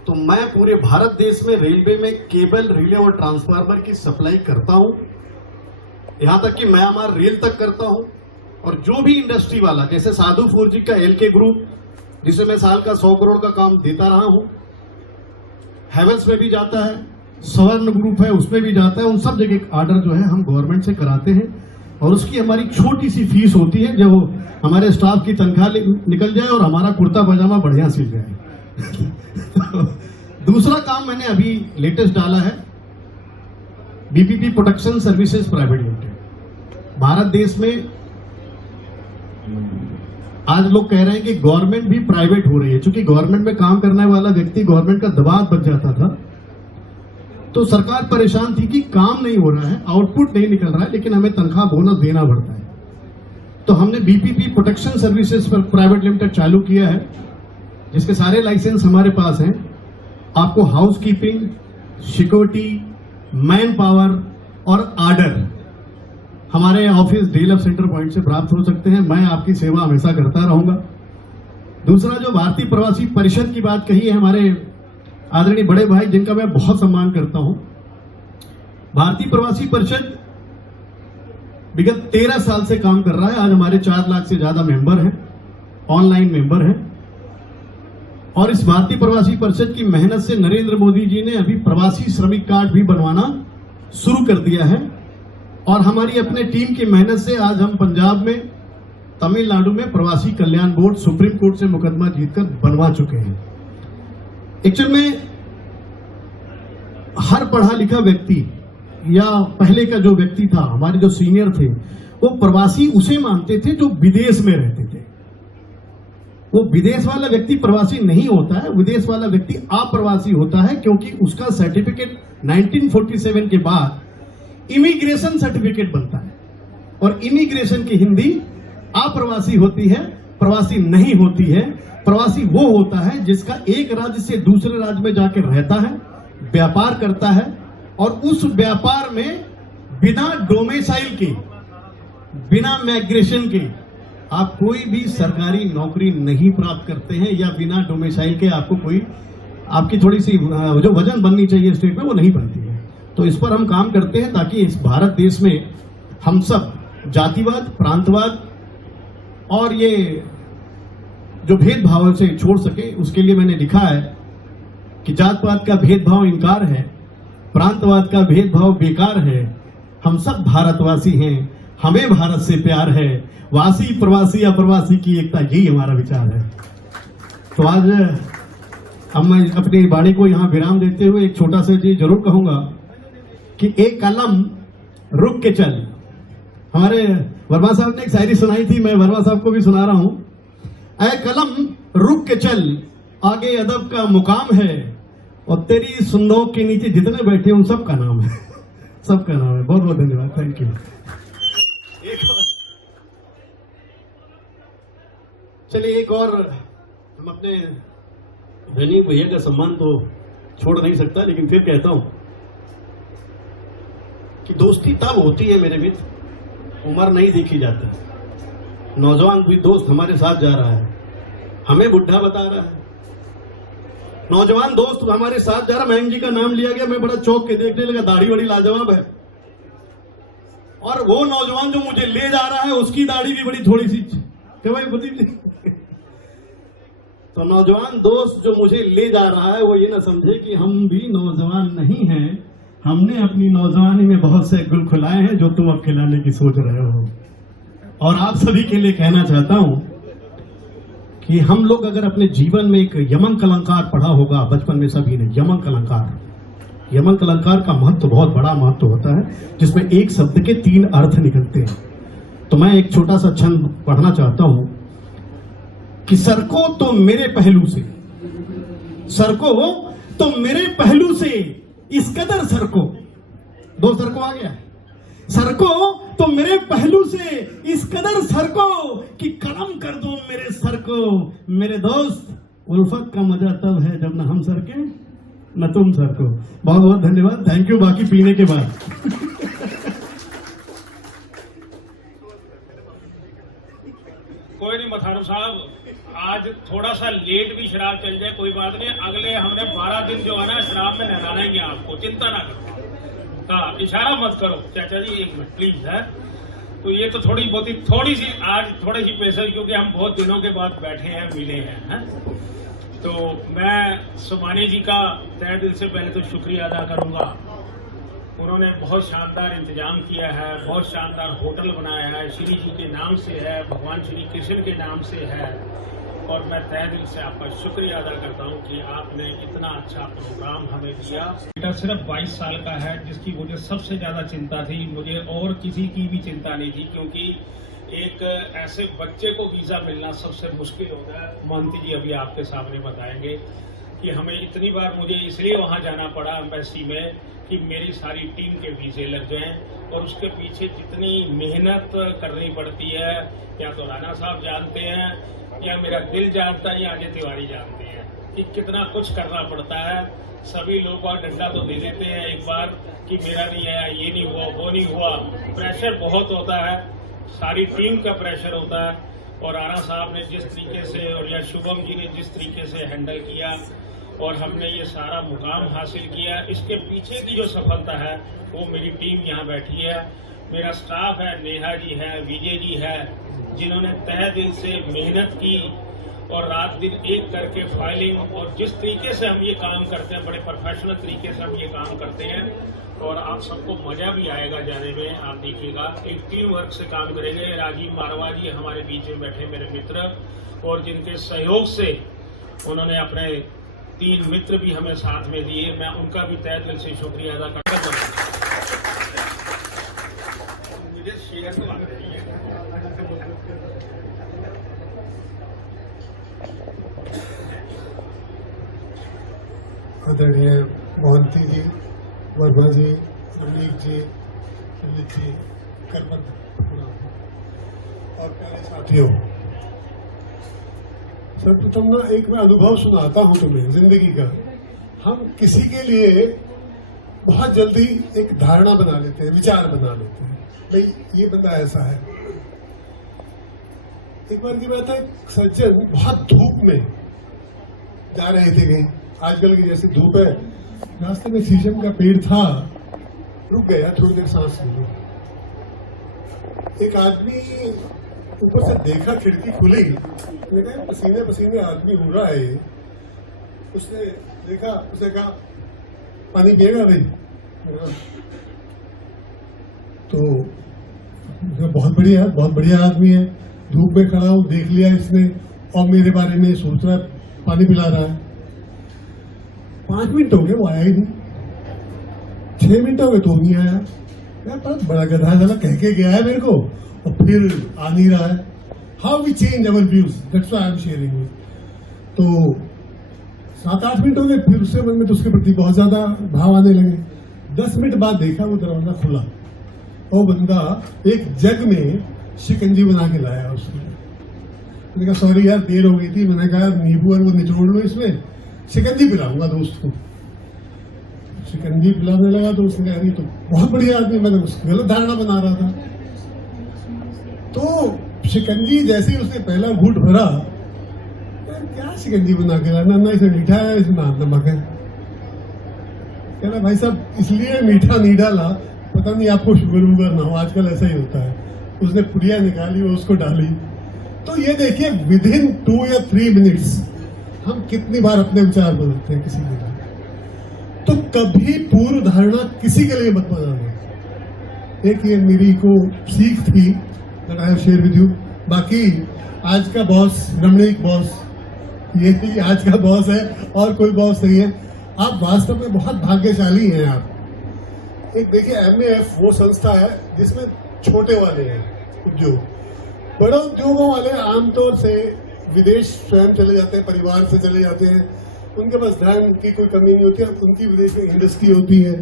तो मैं पूरे भारत देश में रेलवे में केबल, रिले और ट्रांसफार्मर की सप्लाई करता हूं, यहां तक कि म्यांमार रेल तक करता हूं। और जो भी इंडस्ट्री वाला, जैसे साधु फोर्जी का एलके ग्रुप, जिसे मैं साल का 100 करोड़ का काम देता रहा हूं, हैवेल्स में भी जाता है, स्वर्ण ग्रुप है उसमें भी जाता है, उन सब जगह ऑर्डर जो है हम गवर्नमेंट से कराते हैं और उसकी हमारी छोटी सी फीस होती है, जो हमारे स्टाफ की तनख्वाह निकल जाए और हमारा कुर्ता पजामा बढ़िया सिल जाए। दूसरा काम मैंने अभी लेटेस्ट डाला है, BPP protection services private limited. Bharat देश में आज लोग कह रहे हैं कि गवर्नमेंट भी प्राइवेट हो रही है। चूंकि गवर्नमेंट में काम करने वाला व्यक्ति गवर्नमेंट का दबाव बच जाता था, तो सरकार परेशान थी कि काम नहीं हो रहा है, आउटपुट नहीं निकल रहा है, लेकिन हमें तनख्वाह बोनस देना पड़ता है। तो हमने BPP protection services private limited चालू किया है, जिसके सारे लाइसेंस हमारे पास हैं। आपको house keeping, security, man power और आर्डर हमारे ऑफिस डीलर सेंटर पॉइंट से प्राप्त हो सकते हैं। मैं आपकी सेवा हमेशा करता रहूंगा। दूसरा, जो भारतीय प्रवासी परिषद की बात कही है हमारे आदरणीय बड़े भाई, जिनका मैं बहुत सम्मान करता हूं, भारतीय प्रवासी परिषद विगत 13 साल से काम कर रहा है। आज हमारे 4 लाख से ज्यादा मेंबर हैं, ऑनलाइन मेंबर हैं। और इस भारतीय प्रवासी परिषद की मेहनत से नरेंद्र मोदी जी ने अभी प्रवासी श्रमिक कार्ड भी बनवाना शुरू कर दिया है। और हमारी अपने टीम की मेहनत से आज हम पंजाब में, तमिलनाडु में प्रवासी कल्याण बोर्ड सुप्रीम कोर्ट से मुकदमा जीतकर बनवा चुके हैं। एक्चुअल में हर पढ़ा लिखा व्यक्ति या पहले का जो व्यक्ति था, हमारे जो सीनियर थे, वो प्रवासी उसे मानते थे जो विदेश में रहते थे। वो विदेश वाला व्यक्ति प्रवासी नहीं होता है, विदेश वाला व्यक्ति अप्रवासी होता है, क्योंकि उसका सर्टिफिकेट 1947 के बाद इमिग्रेशन सर्टिफिकेट बनता है। और इमिग्रेशन की हिंदी अप्रवासी होती है, प्रवासी नहीं होती है। प्रवासी वो होता है जिसका एक राज्य से दूसरे राज्य में जाकर रहता है, व्यापार करता है, और उस व्यापार में बिना डोमिसाइल के, बिना माइग्रेशन के आप कोई भी सरकारी नौकरी नहीं प्राप्त करते हैं, या बिना डोमिसाइल के आपको कोई, आपकी थोड़ी सी जो वजन बननी चाहिए स्टेट में, वो नहीं बनती है। तो इस पर हम काम करते हैं ताकि इस भारत देश में हम सब जातिवाद, प्रांतवाद और ये जो भेदभाव से छोड़ सके। उसके लिए मैंने लिखा है कि जात पात का भेदभाव इनकार है, प्रांतवाद का भेदभाव बेकार है, हम सब भारतवासी हैं, हमें भारत से प्यार है, वासी प्रवासी अप्रवासी की एकता, यही हमारा विचार है। तो आज हम अपनी वाणी को यहां विराम देते हुए एक छोटा सा चीज जरूर कहूंगा कि एक कलम रुक के चल। हमारे वर्मा साहब ने एक शायरी सुनाई थी, मैं वर्मा साहब को भी सुना रहा हूं। ऐ कलम रुक के चल, आगे अदब का मुकाम है, और तेरी सुंदोक के नीचे जितने बैठे उन सबका नाम है, सबका नाम है। बहुत बहुत धन्यवाद, थैंक यू। चलिए एक और, हम अपने धनी भैया का सम्मान तो छोड़ नहीं सकता, लेकिन फिर कहता हूं कि दोस्ती तब होती है मेरे मित्र, उम्र नहीं देखी जाती। नौजवान भी दोस्त हमारे साथ जा रहा है, हमें बुढ़ा बता रहा है। नौजवान दोस्त हमारे साथ जा रहा, मयंक जी का नाम लिया गया, मैं बड़ा चौंक के देखने लगा, दाढ़ी बड़ी लाजवाब है। और वो नौजवान जो मुझे ले जा रहा है, उसकी दाढ़ी भी बड़ी थोड़ी सी, क्या भाई प्रदीप जी? तो नौजवान दोस्त जो मुझे ले जा रहा है, वो ये ना समझे कि हम भी नौजवान नहीं हैं, हमने अपनी नौजवानी में बहुत से गुल खिलाए हैं जो तुम अब खिलाने की सोच रहे हो। और आप सभी के लिए कहना चाहता हूं कि हम लोग अगर अपने जीवन में एक यमन कलंकार पढ़ा होगा बचपन में सभी ने, यमन कलंकार। यमन कलंकार का महत्व बहुत बड़ा महत्व होता है, जिसमें एक शब्द के 3 अर्थ निकलते हैं। तो मैं एक छोटा सा छंद पढ़ना चाहता हूं कि सरको तो मेरे पहलू से, सरको तो मेरे पहलू से इस कदर सरको, 2 सरको आ गया, सरको तो मेरे पहलू से इस कदर सरको कि कलम कर दो मेरे सर को। मेरे दोस्त, उल्फत का मजा तब है जब न हम सरके न तुम सरको। बहुत बहुत धन्यवाद, थैंक यू। बाकी पीने के बाद आज थोड़ा सा लेट भी शराब चल जाए कोई बात नहीं, अगले हमने 12 दिन जो है ना शराब में नहलाएंगे आपको, चिंता ना करो। हाँ, इशारा मत करो चाचा जी, एक मिनट प्लीज है। तो ये तो थोड़ी सी आज थोड़ी सी प्रेशर, क्योंकि हम बहुत दिनों के बाद बैठे हैं, मिले हैं। तो मैं सुमानी जी का तहे दिल से पहले तो शुक्रिया अदा करूंगा। उन्होंने बहुत शानदार इंतजाम किया है, बहुत शानदार होटल बनाया है, श्री जी के नाम से है, भगवान श्री कृष्ण के नाम से है। और मैं तहे दिल से आपका शुक्रिया अदा करता हूं कि आपने इतना अच्छा प्रोग्राम हमें दिया। बेटा सिर्फ 22 साल का है, जिसकी मुझे सबसे ज्यादा चिंता थी, मुझे और किसी की भी चिंता नहीं थी, क्योंकि एक ऐसे बच्चे को वीजा मिलना सबसे मुश्किल होता है। मोहंती जी अभी आपके सामने बताएंगे कि हमें इतनी बार मुझे इसलिए वहां जाना पड़ा एम्बेसी में कि मेरी सारी टीम के वीजे लग जाएं, और उसके पीछे जितनी मेहनत करनी पड़ती है, या तो राणा साहब जानते हैं, या मेरा दिल जानता है, या अजय तिवारी जानते हैं कि कितना कुछ करना पड़ता है। सभी लोग और डंडा तो दे देते हैं एक बार कि मेरा नहीं आया, ये नहीं हुआ, वो नहीं हुआ। प्रेशर बहुत होता है, सारी टीम का प्रेशर होता है। और राणा साहब ने जिस तरीके से, और या शुभम जी ने जिस तरीके से हैंडल किया, और हमने ये सारा मुकाम हासिल किया, इसके पीछे की जो सफलता है वो मेरी टीम यहाँ बैठी है, मेरा स्टाफ है, नेहा जी है, विजय जी है, जिन्होंने तहे दिल से मेहनत की और रात दिन एक करके फाइलिंग, और जिस तरीके से हम ये काम करते हैं, बड़े प्रोफेशनल तरीके से हम ये काम करते हैं। और आप सबको मजा भी आएगा जाने में, आप देखिएगा एक टीम वर्क से काम करेंगे। राजीव मारवा जी हमारे बीच में बैठे मेरे मित्र, और जिनके सहयोग से उन्होंने अपने 3 मित्र भी हमें साथ में दिए, मैं उनका भी तहे दिल से शुक्रिया अदा करता हूं। मुझे शेयर तो आ रही है। आदरणीय मोहंती जी, वर्मा जी, रमनीक जी, ललित जी, करपत और प्यारे साथियों, सर्वप्रथम ना एक मैं अनुभव सुनाता हूं तुम्हें जिंदगी का। हम किसी के लिए बहुत जल्दी एक धारणा बना लेते हैं, विचार बना लेते हैं, भाई ये बंदा ऐसा है। एक बार की बात है, एक सज्जन बहुत धूप में जा रहे थे कहीं, आजकल की जैसी धूप है, रास्ते में शीशम का पेड़ था, रुक गया, थोड़ी देर सांस ले लो। एक आदमी ऊपर से देखा, खिड़की खुली, देखा पसीने पसीने आदमी हो रहा है। उसने देखा, उसने कहा पानी पिएगा भाई? तो बहुत बढ़िया आदमी है, धूप में खड़ा हूं, देख लिया इसने और मेरे बारे में सोच रहा है, पानी पिला रहा है। 5 मिनट हो गए, वो आया ही नहीं। 6 मिनट हो गए तो नहीं आया। यार बड़ा गधा साला कह के गया है मेरे को और फिर आ नहीं रहा है। How we change our views, that's why I am sharing it. तो 7-8 मिनट हो गए, फिर उससे मन में तो उसके प्रति बहुत ज्यादा भाव आने लगे। 10 मिनट बाद देखा वो दरवाजा खुला, वो बंदा एक जग में शिकंजी बना के लाया उसने। मैंने कहा सॉरी यार देर हो गई थी, मैंने कहा नींबू और वो निचोड़ लो इसमें, शिकंजी पिलाऊंगा दोस्त को। शिकंजी पिलाने लगा तो उसने कहा नहीं तो बहुत बढ़िया आदमी, मैंने गलत धारणा बना रहा था। तो शिकंजी जैसे ही उसने पहला घूंट भरा, क्या शिकंजी बना के लाना, ना इसे मीठा है, इसमें नमक है। कहना भाई साहब इसलिए मीठा नहीं डाला, पता नहीं आपको शुगर वुगर ना हो, आजकल ऐसा ही होता है। उसने पुड़िया निकाली और उसको डाली। तो ये देखिए विद इन 2 या 3 मिनट्स हम कितनी बार अपने विचार बदलते हैं किसी के लिए। तो कभी पूर्व धारणा किसी के लिए मत बनाना। एक ये मेरी को सीख थी, I have share with you. बाकी आज का बॉस रमणीक बॉस, ये आज का बॉस है और कोई बॉस नहीं है। आप वास्तव में बहुत भाग्यशाली हैं। आप एक देखिए MAF वो संस्था है जिसमें छोटे वाले हैं उद्योग, बड़े उद्योगों वाले आमतौर से विदेश स्वयं चले जाते हैं, परिवार से चले जाते हैं, उनके पास धन की कोई कमी नहीं होती है, उनकी विदेश में इंडस्ट्री होती है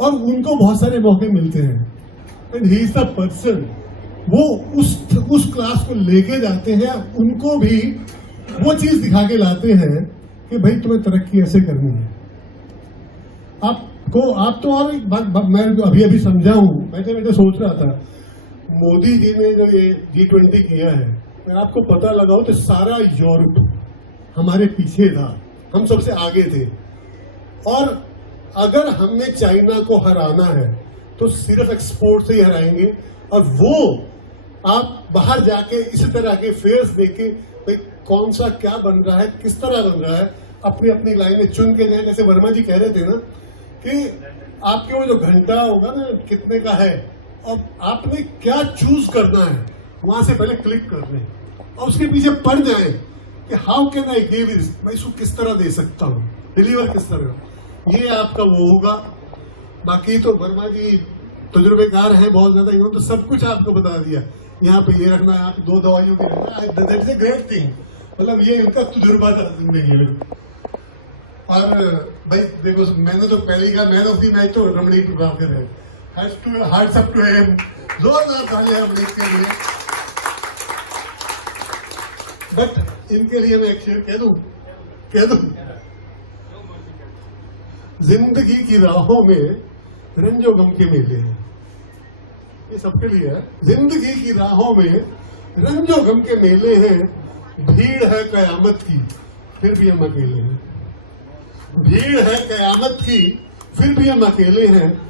और उनको बहुत सारे मौके मिलते हैं। And he is the person, वो उस क्लास को लेके जाते हैं, उनको भी वो चीज दिखा के लाते हैं कि भाई तुम्हें तरक्की ऐसे करनी है। आप तो और एक बात मैं अभी समझा हूं, बैठे बैठे सोच रहा था, मोदी जी ने जो ये G20 किया है, अगर आपको पता लगाओ तो सारा यूरोप हमारे पीछे था, हम सबसे आगे थे। और अगर हमने चाइना को हराना है तो सिर्फ एक्सपोर्ट से ही हराएंगे। और वो आप बाहर जाके इसी तरह के फेयर्स देखे भाई कौन सा क्या बन रहा है, किस तरह बन रहा है, अपनी अपनी लाइनें चुन के जाए। जैसे वर्मा जी कह रहे थे ना कि आपके वो जो घंटा होगा ना कितने का है और आपने क्या चूज करना है, वहां से पहले क्लिक कर लें और उसके पीछे पड़ जाए कि how can I give this, मैं इसको किस तरह दे सकता हूँ, डिलीवर किस तरह, ये आपका वो होगा। बाकी तो वर्मा जी तजुर्बेकार है बहुत ज्यादा, इन्होंने तो सब कुछ आपको बता दिया। यहाँ पे ये रखना है, आप 2 दवाइयों की रखना है, that is a great thing. मतलब ये इनका तजुर्बा नहीं है। और भाई देखो मैंने तो पहले ही कहा मैन ऑफ द मैच तो रमणीक प्रभाकर है। हार्ट्स अप टू हिम, जोरदार तालियां रमणीक के लिए। बट इनके लिए मैं एक शेर कह दूं जिंदगी की राहों में रंजो गम के मेले हैं, ये सबके लिए है। जिंदगी की राहों में रंजो गम के मेले हैं, भीड़ है कयामत की फिर भी हम अकेले हैं। भीड़ है कयामत की फिर भी हम अकेले हैं।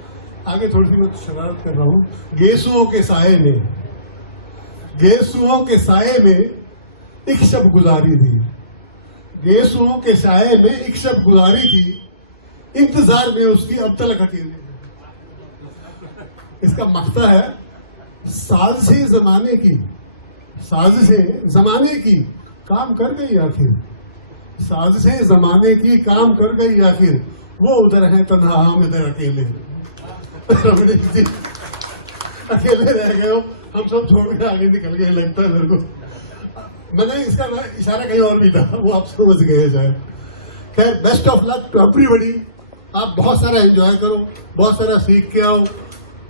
आगे थोड़ी सी मैं शरारत कर रहा हूं। गेसुओं के साए में एक शब गुजारी थी, गेसुओं के साए में एक शब गुजारी थी, इंतजार में उसकी अब तक अकेले। इसका मकता है साजिशें जमाने की काम कर गई आखिर, साजिशें जमाने की काम कर गई आखिर, वो उधर है तन्हा हम इधर अकेले। रमणीक जी अकेले रह गए हो, हम सब छोड़ के आगे निकल गए लगता है मेरे को। मैंने इसका इशारा कहीं और भी था, वो आप समझ गए शायद। खैर best of luck to everybody. आप बहुत सारा एंजॉय करो, बहुत सारा सीख के आओ।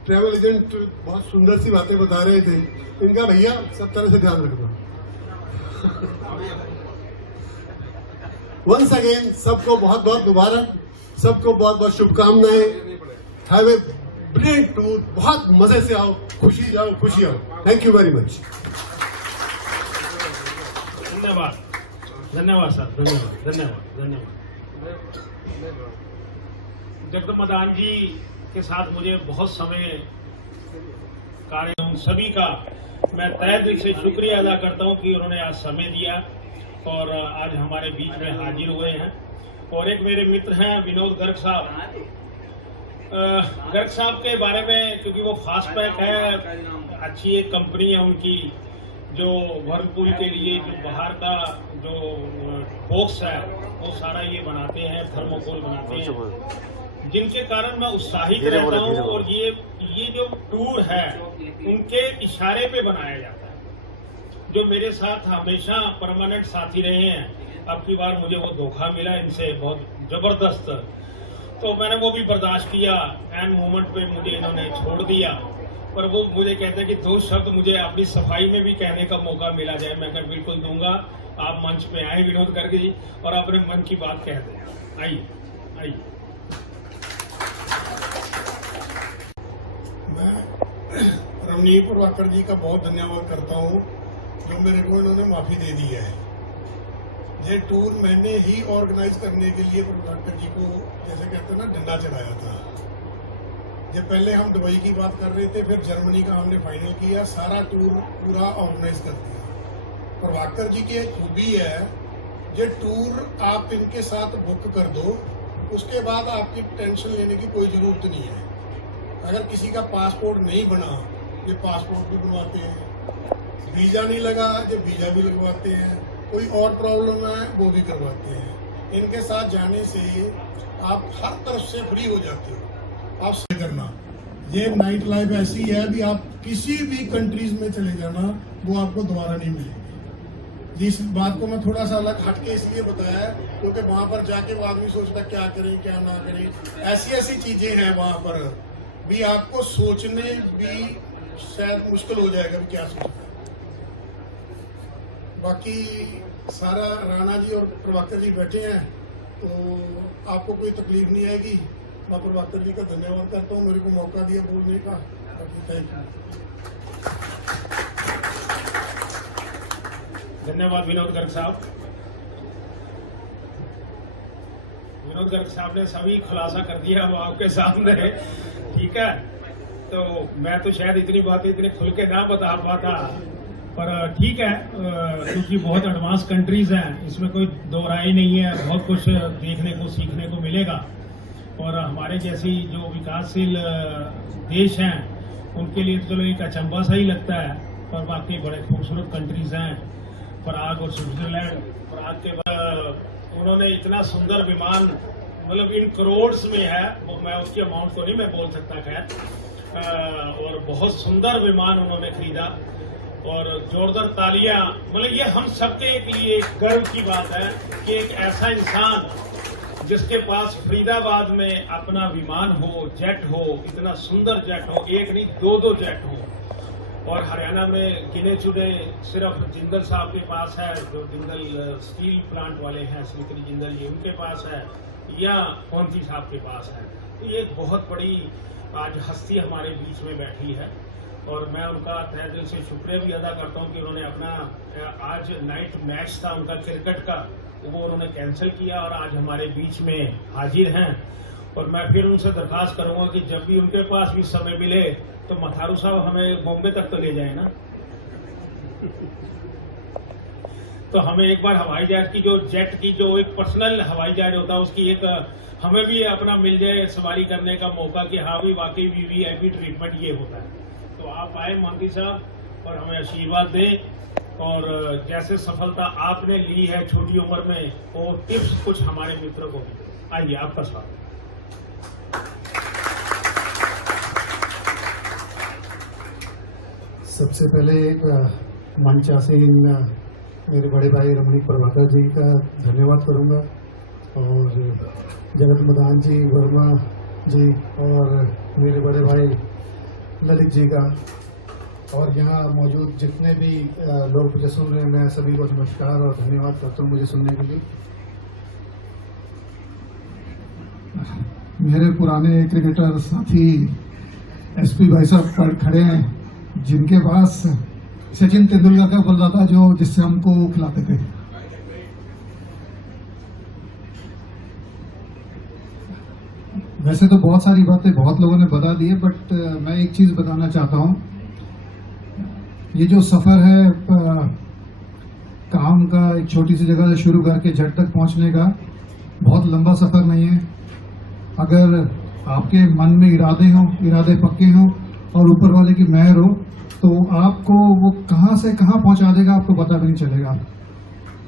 ट्रैवल एजेंट बहुत सुंदर सी बातें बता रहे थे, इनका भैया सब तरह से ध्यान रखना। वंस अगेन सबको बहुत बहुत मुबारक, सबको बहुत बहुत शुभकामनाएं। हैव ए ब्रिलियंट टूर, बहुत मजे से आओ, खुशी जाओ, खुशी आओ। Thank you very much. धन्यवाद सर, धन्यवाद। जगदम्ब मदान जी के साथ मुझे बहुत समय कार्य, उन सभी का मैं तहे दिल से शुक्रिया अदा करता हूं कि उन्होंने आज समय दिया और आज हमारे बीच में हाजिर हुए हैं। और एक मेरे मित्र हैं विनोद गर्ग साहब। गर्ग साहब के बारे में, क्योंकि वो फास्टपैक है, अच्छी एक कंपनी है उनकी जो व्हर्लपूल के लिए जो बाहर का जो बॉक्स है वो सारा ये बनाते हैं, थर्मोकोल बनाते हैं, जिनके कारण मैं उत्साहित रहता हूँ। और ये जो टूर है उनके इशारे पे बनाया जाता है। जो मेरे साथ हमेशा परमानेंट साथी रहे हैं, अब की बार मुझे वो धोखा मिला इनसे बहुत जबरदस्त, तो मैंने वो भी बर्दाश्त किया। एंड मोमेंट पे मुझे इन्होंने छोड़ दिया, पर वो मुझे कहते हैं कि 2 शब्द मुझे अपनी सफाई में भी कहने का मौका मिला जाए। मैं कहा बिल्कुल दूंगा, आप मंच पे आए विनोद गर्ग जी और अपने मन की बात कह दें। आइए। मैं रमणीक प्रभाकर जी का बहुत धन्यवाद करता हूँ जो मेरे को इन्होंने माफी दे दी है। ये टूर मैंने ही ऑर्गेनाइज करने के लिए प्रभाकर जी को जैसे कहते हैं ना डंडा चढ़ाया था। जब पहले हम दुबई की बात कर रहे थे, फिर जर्मनी का हमने फाइनल किया, सारा टूर पूरा ऑर्गेनाइज कर दिया। प्रभाकर जी की एक खूबी है, ये टूर आप इनके साथ बुक कर दो, उसके बाद आपकी टेंशन लेने की कोई जरूरत नहीं है। अगर किसी का पासपोर्ट नहीं बना, ये पासपोर्ट भी बनवाते हैं, वीजा नहीं लगा, ये वीजा भी लगवाते हैं, कोई और प्रॉब्लम है वो भी करवाते हैं। इनके साथ जाने से आप हर तरफ से फ्री हो जाते हो। आप सही करना, ये नाइट लाइफ ऐसी है भी आप किसी भी कंट्रीज में चले जाना वो आपको दोबारा नहीं मिलेगी। जिस बात को मैं थोड़ा सा अलग हटके इसलिए बताया है क्योंकि वहां पर जाके वो आदमी सोचता क्या करें क्या ना करें, ऐसी चीजें हैं वहां पर भी आपको सोचने भी शायद मुश्किल हो जाएगा भी क्या सोचना है। बाकी सारा राणा जी और प्रभाकर जी बैठे हैं तो आपको कोई तकलीफ नहीं आएगी। मैं प्रभाकर जी का धन्यवाद करता हूँ मेरे को मौका दिया बोलने का। बाकी थैंक यू। धन्यवाद विनोद गर्ग साहब। विनोद गर्ग साहब ने सभी खुलासा कर दिया वो आपके सामने, ठीक है। तो मैं तो शायद इतनी बातें इतने खुल के ना बता पाता, पर ठीक है, क्योंकि बहुत एडवांस कंट्रीज हैं, इसमें कोई दो राय नहीं है, बहुत कुछ देखने को सीखने को मिलेगा। और हमारे जैसी जो विकासशील देश हैं उनके लिए तो चलो एक अचंभा सा ही लगता है, पर वाकई बड़े खूबसूरत कंट्रीज हैं पराग और स्विट्जरलैंड। पराग के बाद उन्होंने इतना सुंदर विमान, मतलब इन करोड़्स में है, मैं उसकी अमाउंट को नहीं मैं बोल सकता खैर, और बहुत सुंदर विमान उन्होंने खरीदा और जोरदार तालियां। मतलब ये हम सबके लिए गर्व की बात है कि एक ऐसा इंसान जिसके पास फरीदाबाद में अपना विमान हो, जेट हो, इतना सुंदर जेट हो, एक नहीं दो जेट हो। और हरियाणा में गिने चुने सिर्फ जिंदल साहब के पास है, जो जिंदल स्टील प्लांट वाले हैं, श्रीकरी जिंदल जी, उनके पास है, या कौंती साहब के पास है। तो ये बहुत बड़ी आज हस्ती हमारे बीच में बैठी है और मैं उनका तहे दिल से शुक्रिया भी अदा करता हूं कि उन्होंने अपना आज नाइट मैच था उनका क्रिकेट का, वो उन्होंने कैंसिल किया और आज हमारे बीच में हाजिर हैं। और मैं फिर उनसे दरखास्त करूंगा कि जब भी उनके पास भी समय मिले तो मथारू साहब हमें बॉम्बे तक तो ले जाए ना। तो हमें एक बार हवाई जहाज की जो जेट की जो एक पर्सनल हवाई जहाज होता है उसकी एक हमें भी अपना मिल जाए सवारी करने का मौका कि हाँ भी वाकई वीवीआईपी ट्रीटमेंट ये होता है। तो आप आए मोदी साहब और हमें आशीर्वाद दें और जैसे सफलता आपने ली है छोटी उम्र में, वो टिप्स कुछ हमारे मित्रों को भी। आइए आपका स्वागत। सबसे पहले मंच आसीन मेरे बड़े भाई रमणीक प्रभाकर जी का धन्यवाद करूंगा और जगत मदान जी, वर्मा जी और मेरे बड़े भाई ललित जी का, और यहाँ मौजूद जितने भी लोग मुझे सुन रहे हैं, मैं सभी को नमस्कार और धन्यवाद करता हूँ मुझे सुनने के लिए। मेरे पुराने क्रिकेटर साथी एसपी भाई साहब खड़े हैं, जिनके पास सचिन तेंदुलकर का बल्ला था जो जिससे हमको खिलाते थे। वैसे तो बहुत सारी बातें बहुत लोगों ने बता दी है, बट मैं एक चीज बताना चाहता हूं। ये जो सफर है काम का, एक छोटी सी जगह से शुरू करके झट तक पहुंचने का, बहुत लंबा सफर नहीं है। अगर आपके मन में इरादे पक्के हों और ऊपर वाले की मेहर हो, तो आपको वो कहां से कहां पहुंचा देगा आपको पता भी नहीं चलेगा।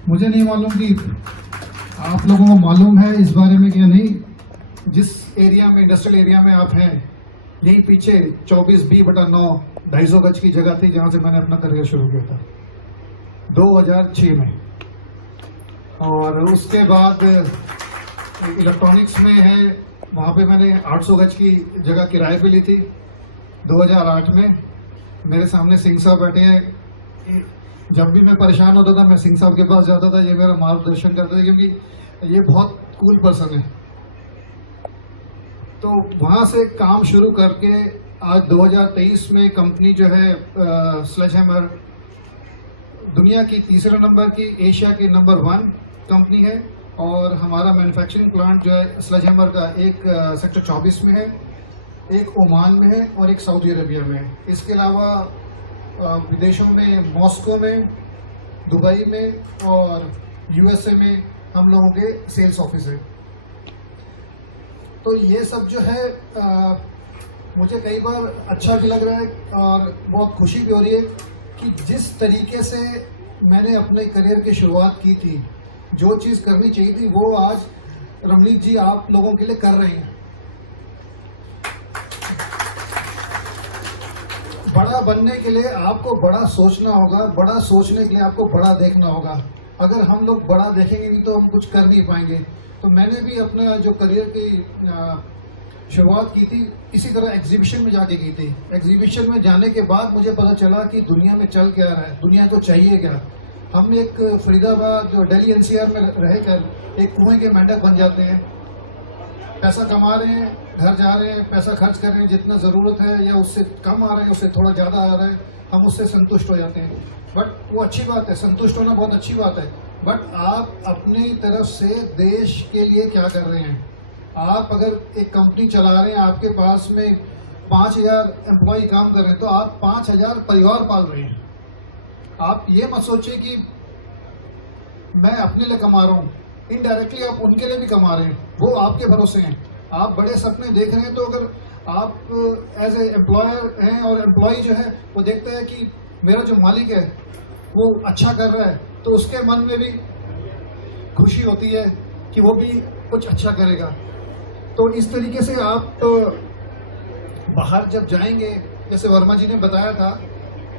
मुझे नहीं मालूम कि आप लोगों को मालूम है इस बारे में क्या नहीं। जिस एरिया में, इंडस्ट्रियल एरिया में आप हैं, यही पीछे 24B/9 250 गज की जगह थी जहां से मैंने अपना करियर शुरू किया था 2006 में। और उसके बाद इलेक्ट्रॉनिक्स में है, वहां पे मैंने 800 गज की जगह किराए पे ली थी 2008 में। मेरे सामने सिंह साहब बैठे हैं, जब भी मैं परेशान होता था मैं सिंह साहब के पास जाता था, ये मेरा मार्गदर्शन करते थे क्योंकि ये बहुत कूल पर्सन है। तो वहां से काम शुरू करके आज 2023 में कंपनी जो है स्लेजहैमर दुनिया की तीसरे नंबर की, एशिया की नंबर 1 कंपनी है। और हमारा मैन्युफैक्चरिंग प्लांट जो है स्लेजहैमर का एक सेक्टर 24 में है, एक ओमान में है और एक सऊदी अरेबिया में है। इसके अलावा विदेशों में मॉस्को में, दुबई में और यूएसए में हम लोगों के सेल्स ऑफिस है। तो ये सब जो है मुझे कई बार अच्छा भी लग रहा है और बहुत खुशी भी हो रही है कि जिस तरीके से मैंने अपने करियर की शुरुआत की थी, जो चीज़ करनी चाहिए थी वो आज रमणीक जी आप लोगों के लिए कर रहे हैं। बड़ा बनने के लिए आपको बड़ा सोचना होगा, बड़ा सोचने के लिए आपको बड़ा देखना होगा। अगर हम लोग बड़ा देखेंगे नहीं तो हम कुछ कर नहीं पाएंगे। तो मैंने भी अपना जो करियर की शुरुआत की थी इसी तरह एग्जीबिशन में जाके की थी। एग्जीबिशन में जाने के बाद मुझे पता चला कि दुनिया में चल क्या रहा है, दुनिया को चाहिए क्या। हम एक फरीदाबाद जो दिल्ली एनसीआर में रहकर एक कुएं के मेंढक बन जाते हैं, पैसा कमा रहे हैं, घर जा रहे हैं, पैसा खर्च कर रहे हैं जितना ज़रूरत है या उससे कम आ रहे हैं, उससे थोड़ा ज़्यादा आ रहा है, हम उससे संतुष्ट हो जाते हैं। बट वो अच्छी बात है, संतुष्ट होना बहुत अच्छी बात है। बट आप अपनी तरफ से देश के लिए क्या कर रहे हैं? आप अगर एक कंपनी चला रहे हैं, आपके पास में 5000 एम्प्लॉय काम कर रहे हैं, तो आप 5000 परिवार पाल रहे हैं। आप ये मत सोचिए कि मैं अपने लिए कमा रहा हूँ, इनडायरेक्टली आप उनके लिए भी कमा रहे हैं, वो आपके भरोसे हैं। आप बड़े सपने देख रहे हैं, तो अगर आप एज ए एम्प्लॉयर हैं और एम्प्लॉय जो है वो देखता है कि मेरा जो मालिक है वो अच्छा कर रहा है, तो उसके मन में भी खुशी होती है कि वो भी कुछ अच्छा करेगा। तो इस तरीके से आप बाहर जब जाएंगे, जैसे वर्मा जी ने बताया था,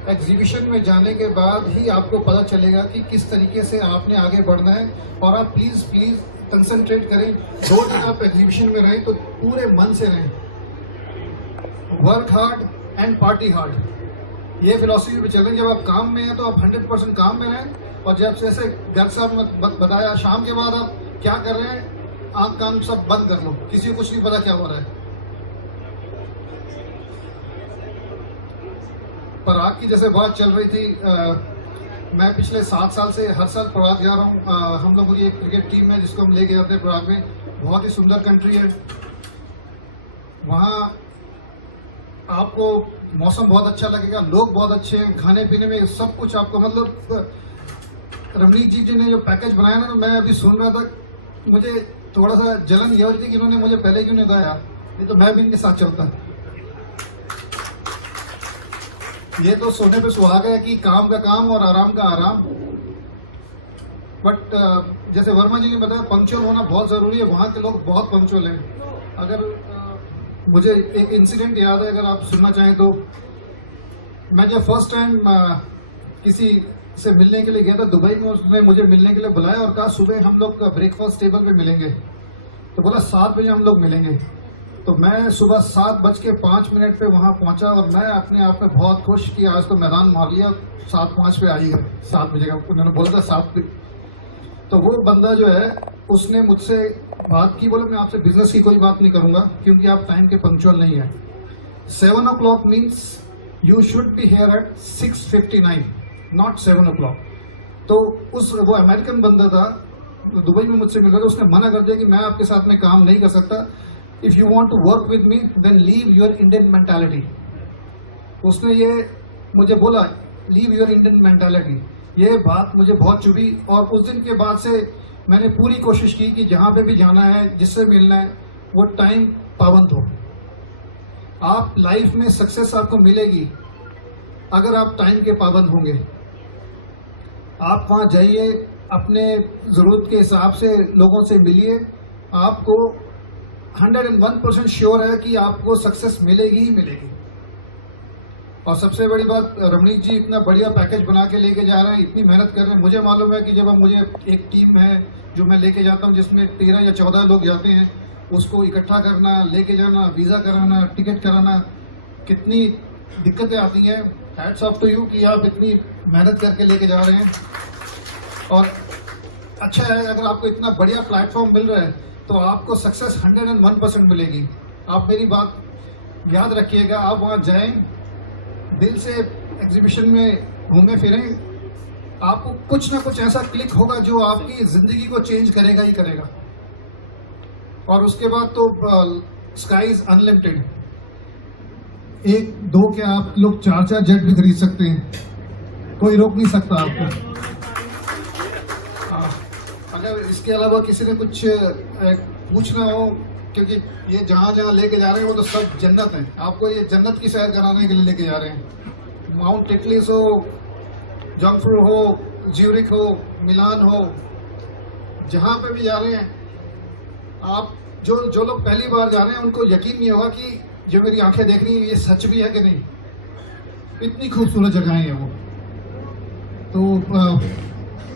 एग्जीबिशन में जाने के बाद ही आपको पता चलेगा कि किस तरीके से आपने आगे बढ़ना है। और आप प्लीज़ कंसंट्रेट करें। 2 दिन आप एग्जीबिशन में रहें तो पूरे मन से रहें। Work hard and party hard, ये फिलॉसफी पे चल रही है। जब आप काम में हैं तो आप 100% काम में रहें, और जब जैसे डॉक्टर साहब ने बताया शाम के बाद आप क्या कर रहे हैं, आँख कान सब बंद कर लो, किसी को कुछ नहीं पता क्या हो रहा है। पराग की जैसे बात चल रही थी, मैं पिछले 7 साल से हर साल पराग जा रहा हूँ। हम लोगों की एक क्रिकेट टीम है जिसको हम लेके जाते हैं पराग में। बहुत ही सुंदर कंट्री है, वहाँ आपको मौसम बहुत अच्छा लगेगा, लोग बहुत अच्छे हैं, खाने पीने में सब कुछ आपको, मतलब रमनीक जी ने जो पैकेज बनाया ना, मैं अभी सुन रहा था, मुझे थोड़ा सा जलन ये हो रही थी कि इन्होंने मुझे पहले क्यों नहीं बताया, नहीं तो मैं भी इनके साथ चलता। ये तो सोने पे सुहागा है कि काम का काम और आराम का आराम। बट जैसे वर्मा जी ने बताया, पंक्चुअल होना बहुत ज़रूरी है। वहाँ के लोग बहुत पंक्चुअल हैं। अगर मुझे एक इंसिडेंट याद है, अगर आप सुनना चाहें तो, मैं जब फर्स्ट टाइम किसी से मिलने के लिए गया था दुबई में, उसने मुझे मिलने के लिए बुलाया और कहा सुबह हम लोग ब्रेकफास्ट टेबल पे मिलेंगे। तो बोला 7 बजे हम लोग मिलेंगे। तो मैं सुबह 7:05 पे वहाँ पहुँचा और मैं अपने आप में बहुत खुश कि आज तो मैदान मार लिया, 7:05 पे आइएगा, 7 बजे का उन्होंने बोला था 7 पे। तो वो बंदा जो है उसने मुझसे बात की, बोले मैं आपसे बिजनेस की कोई बात नहीं करूँगा क्योंकि आप टाइम के पंक्चुअल नहीं है। 7 o'clock means you should be here at 6:59, not 7 o'clock। तो वो अमेरिकन बंदा था, दुबई में मुझसे मिल रहा था, उसने मना कर दिया कि मैं आपके साथ में काम नहीं कर सकता। If you want to work with me then leave your Indian mentality. उसने ये मुझे बोला, लीव योर इंडियन मेंटालिटी। ये बात मुझे बहुत चुभी और उस दिन के बाद से मैंने पूरी कोशिश की कि जहाँ पे भी जाना है, जिससे मिलना है, वो टाइम पाबंद हो। आप लाइफ में सक्सेस आपको मिलेगी अगर आप टाइम के पाबंद होंगे। आप वहाँ जाइए, अपने ज़रूरत के हिसाब से लोगों से मिलिए, आपको 101% श्योर है कि आपको सक्सेस मिलेगी ही मिलेगी। और सबसे बड़ी बात, रमनीक जी इतना बढ़िया पैकेज बना के लेके जा रहे हैं, इतनी मेहनत कर रहे हैं। मुझे मालूम है कि जब मुझे एक टीम है जो मैं लेके जाता हूँ जिसमें 13 या 14 लोग जाते हैं, उसको इकट्ठा करना, लेके जाना, वीज़ा कराना, टिकट कराना, कितनी दिक्कतें आती हैं। हैट्स ऑफ टू यू कि आप इतनी मेहनत करके लेके जा रहे हैं। और अच्छा है, अगर आपको इतना बढ़िया प्लेटफॉर्म मिल रहा है तो आपको सक्सेस 101% मिलेगी। आप मेरी बात याद रखिएगा, आप वहाँ जाएं, दिल से एग्जीबिशन में घूमें फिरें, आपको कुछ ना कुछ ऐसा क्लिक होगा जो आपकी ज़िंदगी को चेंज करेगा ही करेगा। और उसके बाद तो स्काई इज अनलिमिटेड। 1-2 के आप लोग 4-4 जेट भी खरीद सकते हैं, कोई रोक नहीं सकता आपको। अगर इसके अलावा किसी ने कुछ पूछना हो, क्योंकि ये जहाँ जहाँ लेके जा रहे हैं वो तो सब जन्नत है, आपको ये जन्नत की सैर कराने के लिए लेके जा रहे हैं। माउंट टिटलिस हो, जंगफू हो, ज्यूरिक हो, मिलान हो, जहाँ पे भी जा रहे हैं आप, जो लोग पहली बार जा रहे हैं उनको यकीन नहीं होगा कि जो मेरी आंखें देख रही हैं ये सच भी है कि नहीं। इतनी खूबसूरत जगहें हैं वो। तो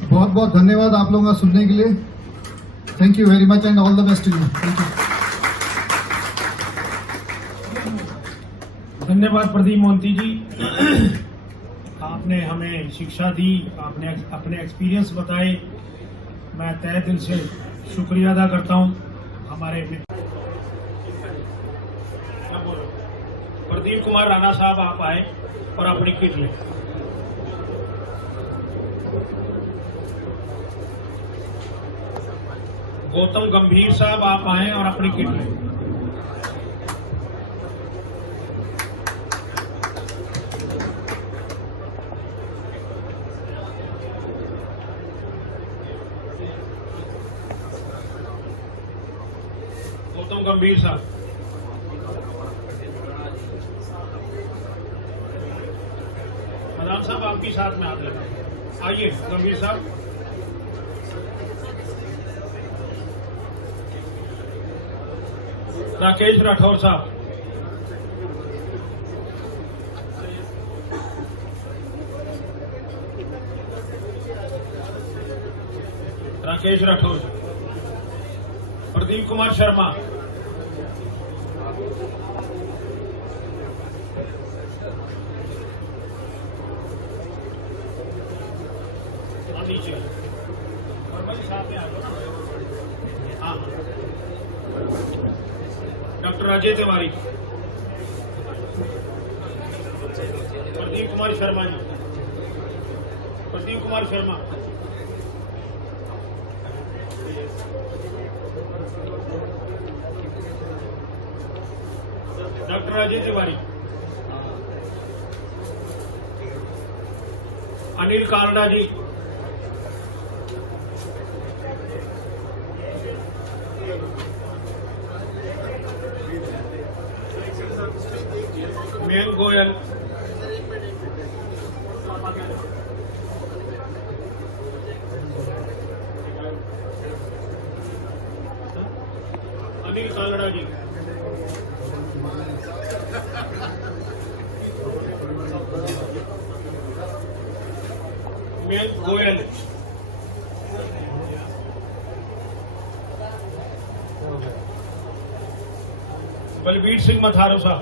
बहुत बहुत धन्यवाद आप लोगों का सुनने के लिए। Thank you very much and all the best to you. Thank you. धन्यवाद प्रदीप मोहंती जी, आपने हमें शिक्षा दी, आपने अपने एक्सपीरियंस बताए। मैं तहे दिल से शुक्रिया अदा करता हूं। हमारे प्रदीप कुमार राणा साहब आप आए और अपनी किट लें। गौतम गंभीर साहब आप आए और अपनी किट लें। गौतम गंभीर साहब, मदान साहब आप भी साथ में हाथ लगाए। आइए गंभीर साहब। राकेश राठौर साहब, राकेश राठौर, प्रदीप कुमार शर्मा, नीचे साथ में आ जाओ ना। हाँ, डॉक्टर अजय तिवारी, प्रदीप कुमार शर्मा जी, प्रदीप कुमार शर्मा, डॉक्टर अजय तिवारी, अनिल कालड़ा जी, मेन गोयल, अनिल कालड़ा जी, मेन गोयल, बलबीर सिंह मथारू साहब,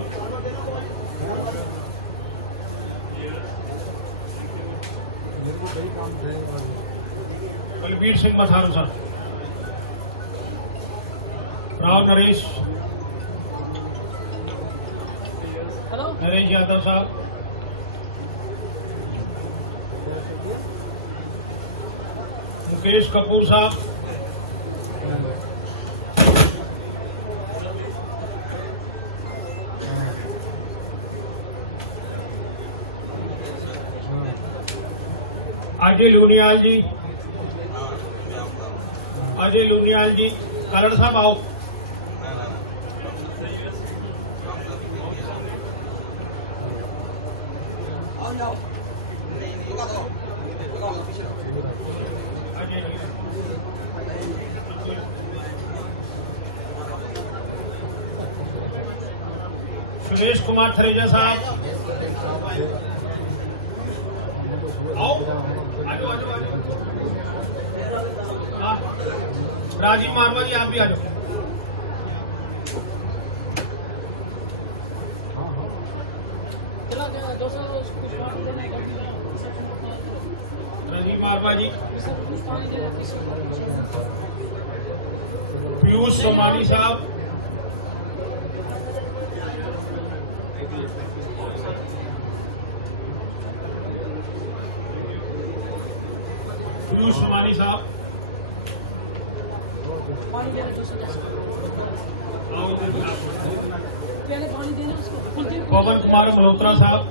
बलबीर सिंह मथारू साहब, राव नरेश, नरेश यादव साहब, मुकेश कपूर साहब, अजय लूनियाल जी, अजय लूनियाल जी, कालड़ साहब आओ। सुरेश कुमार थरेजा साहब आओ, आजो आजो आजो। राजीव मारवा जी आप भी आ जाओ। राजीव मारवा जी, पीयूष सोमानी साहब, पीयूष सोमानी साहब, पवन कुमार मल्होत्रा साहब,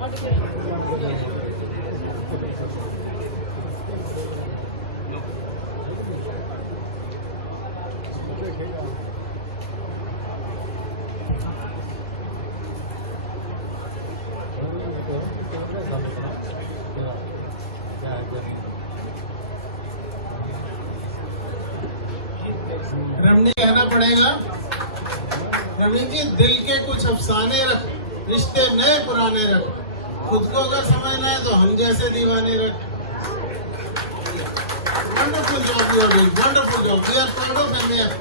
रमनी कहना पड़ेगा। रमनी जी, दिल के कुछ अफसाने रख, रिश्ते नए पुराने रख, खुद को अगर समझना है तो हम जैसे दीवाने रख। Wonderful job you are doing, wonderful job, we are proud of MAF.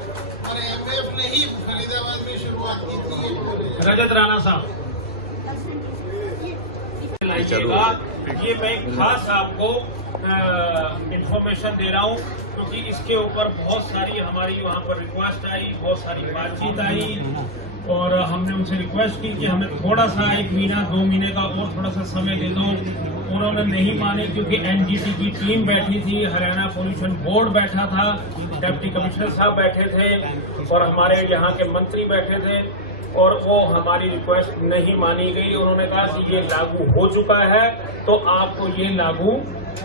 और एमएएफ ने ही फरीदाबाद में शुरुआत की थी। रजत राणा साहब लाइएगा, ये मैं खास आपको इंफॉर्मेशन दे रहा हूँ क्योंकि इसके ऊपर बहुत सारी हमारी वहाँ पर रिक्वेस्ट आई, बहुत सारी बातचीत आई और हमने उनसे रिक्वेस्ट की कि हमें थोड़ा सा 1 महीना 2 महीने का और थोड़ा सा समय दे दो। उन्होंने नहीं माने क्योंकि एनजीटी की टीम बैठी थी, हरियाणा पोल्यूशन बोर्ड बैठा था, डिप्टी कमिश्नर साहब बैठे थे और हमारे यहाँ के मंत्री बैठे थे और वो हमारी रिक्वेस्ट नहीं मानी गई। उन्होंने कहा कि ये लागू हो चुका है तो आपको ये लागू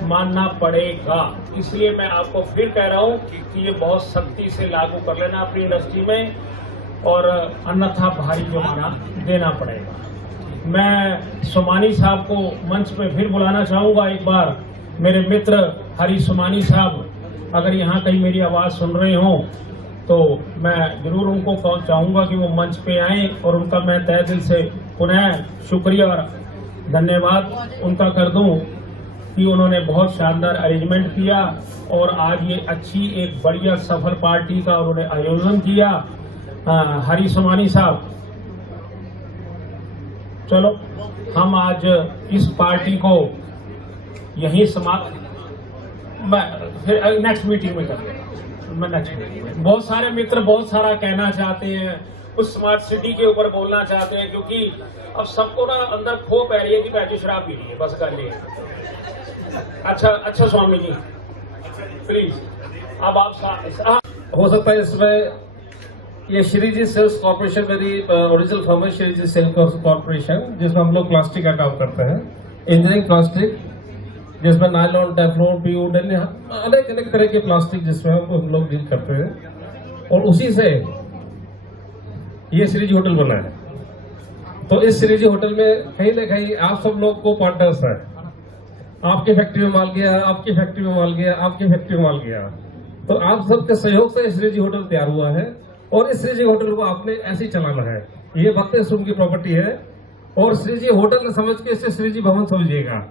मानना पड़ेगा। इसलिए मैं आपको फिर कह रहा हूँ कि ये बहुत सख्ती से लागू कर लेना अपनी इंडस्ट्री में और अन्यथा भारी जुर्माना देना पड़ेगा। मैं सोमानी साहब को मंच पे फिर बुलाना चाहूंगा एक बार। मेरे मित्र हरी सोमानी साहब अगर यहाँ कहीं मेरी आवाज सुन रहे हो तो मैं जरूर उनको चाहूंगा कि वो मंच पे आए और उनका मैं तहे दिल से पुनः शुक्रिया और धन्यवाद उनका कर दूं कि उन्होंने बहुत शानदार अरेंजमेंट किया और आज ये अच्छी एक बढ़िया सफल पार्टी का उन्होंने आयोजन किया। हरी सोमानी साहब, चलो हम आज इस पार्टी को यहीं समाप्त, फिर नेक्स्ट मीटिंग में करेंगे। बहुत सारे मित्र बहुत सारा कहना चाहते हैं, उस स्मार्ट सिटी के ऊपर बोलना चाहते हैं क्योंकि अब सबको ना अंदर खो पै रही है कि बैठी शराब पी रही है, बस कर लिए। अच्छा स्वामी जी प्लीज अब आप हो सकता है इसमें ये श्री जी सेल्स कॉर्पोरेशन मेरी ओरिजिनल फर्म है, श्री जी सेल कॉर्पोरेशन, जिसमें हम लोग प्लास्टिक का काम करते हैं, इंजीनियरिंग प्लास्टिक, जिसमें नायलॉन, टेफ्लॉन, पीयू, अनेक अनेक तरह के प्लास्टिक जिसमें हम लोग डील करते हैं और उसी से ये श्री जी होटल बना है। तो इस श्री जी होटल में कहीं ना कहीं आप सब लोग को पार्टनर्स है। आपकी फैक्ट्री में माल गया, आपकी फैक्ट्री में माल गया, आपकी फैक्ट्री में माल गया, तो आप सबके सहयोग से श्री जी होटल तैयार हुआ है और इस श्री जी होटल को आपने ऐसे ही चलाना है। ये 32 रूम की प्रॉपर्टी है और श्री जी होटल समझ के इसे श्री जी भवन समझिएगा।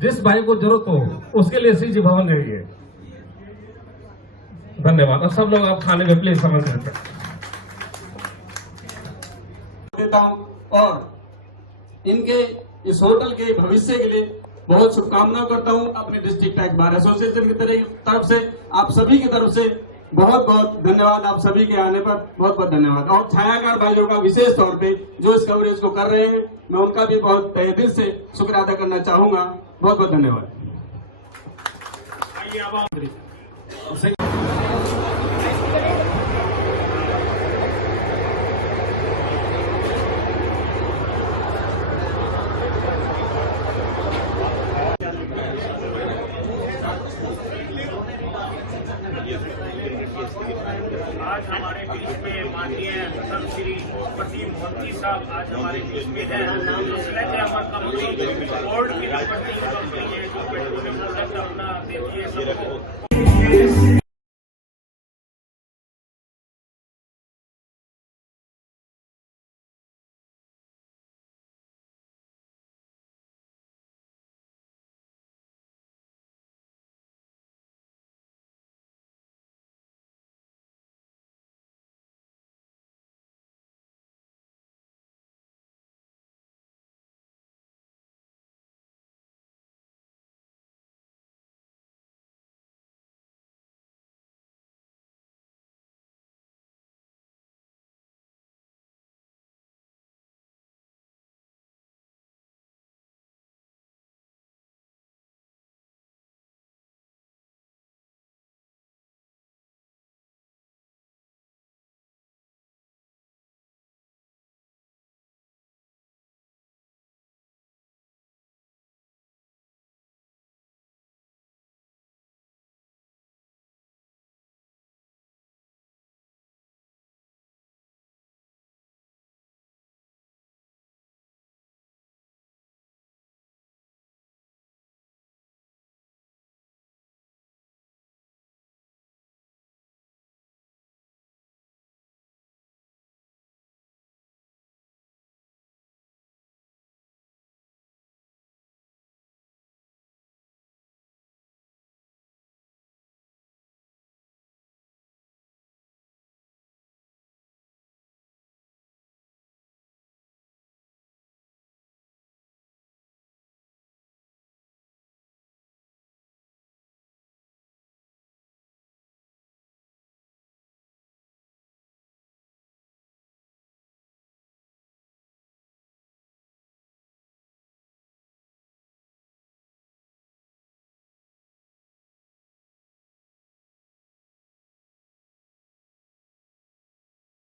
जिस भाई को जरूरत हो उसके लिए श्री जी भवन रहिए। धन्यवाद। और सब लोग आप खाने में प्लीज समझ लेते देता हूं और इनके इस होटल के भविष्य के लिए बहुत शुभकामनाएं करता हूं। अपने डिस्ट्रिक्ट टैक्स बार एसोसिएशन की तरफ से आप सभी की तरफ से बहुत बहुत धन्यवाद। आप सभी के आने पर बहुत बहुत धन्यवाद। और छायाकार भाइयों का विशेष तौर पे जो इस कवरेज को कर रहे हैं, मैं उनका भी बहुत तहे दिल से शुक्रिया अदा करना चाहूंगा। बहुत बहुत धन्यवाद। आज हमारे बीच में माननीय श्री प्रदीप मोदी साहब आज हमारे बीच में है। कंपनी बोर्ड की कंपनी है जो पेट्रोलियम प्रोडक्ट अपना देती है सबको।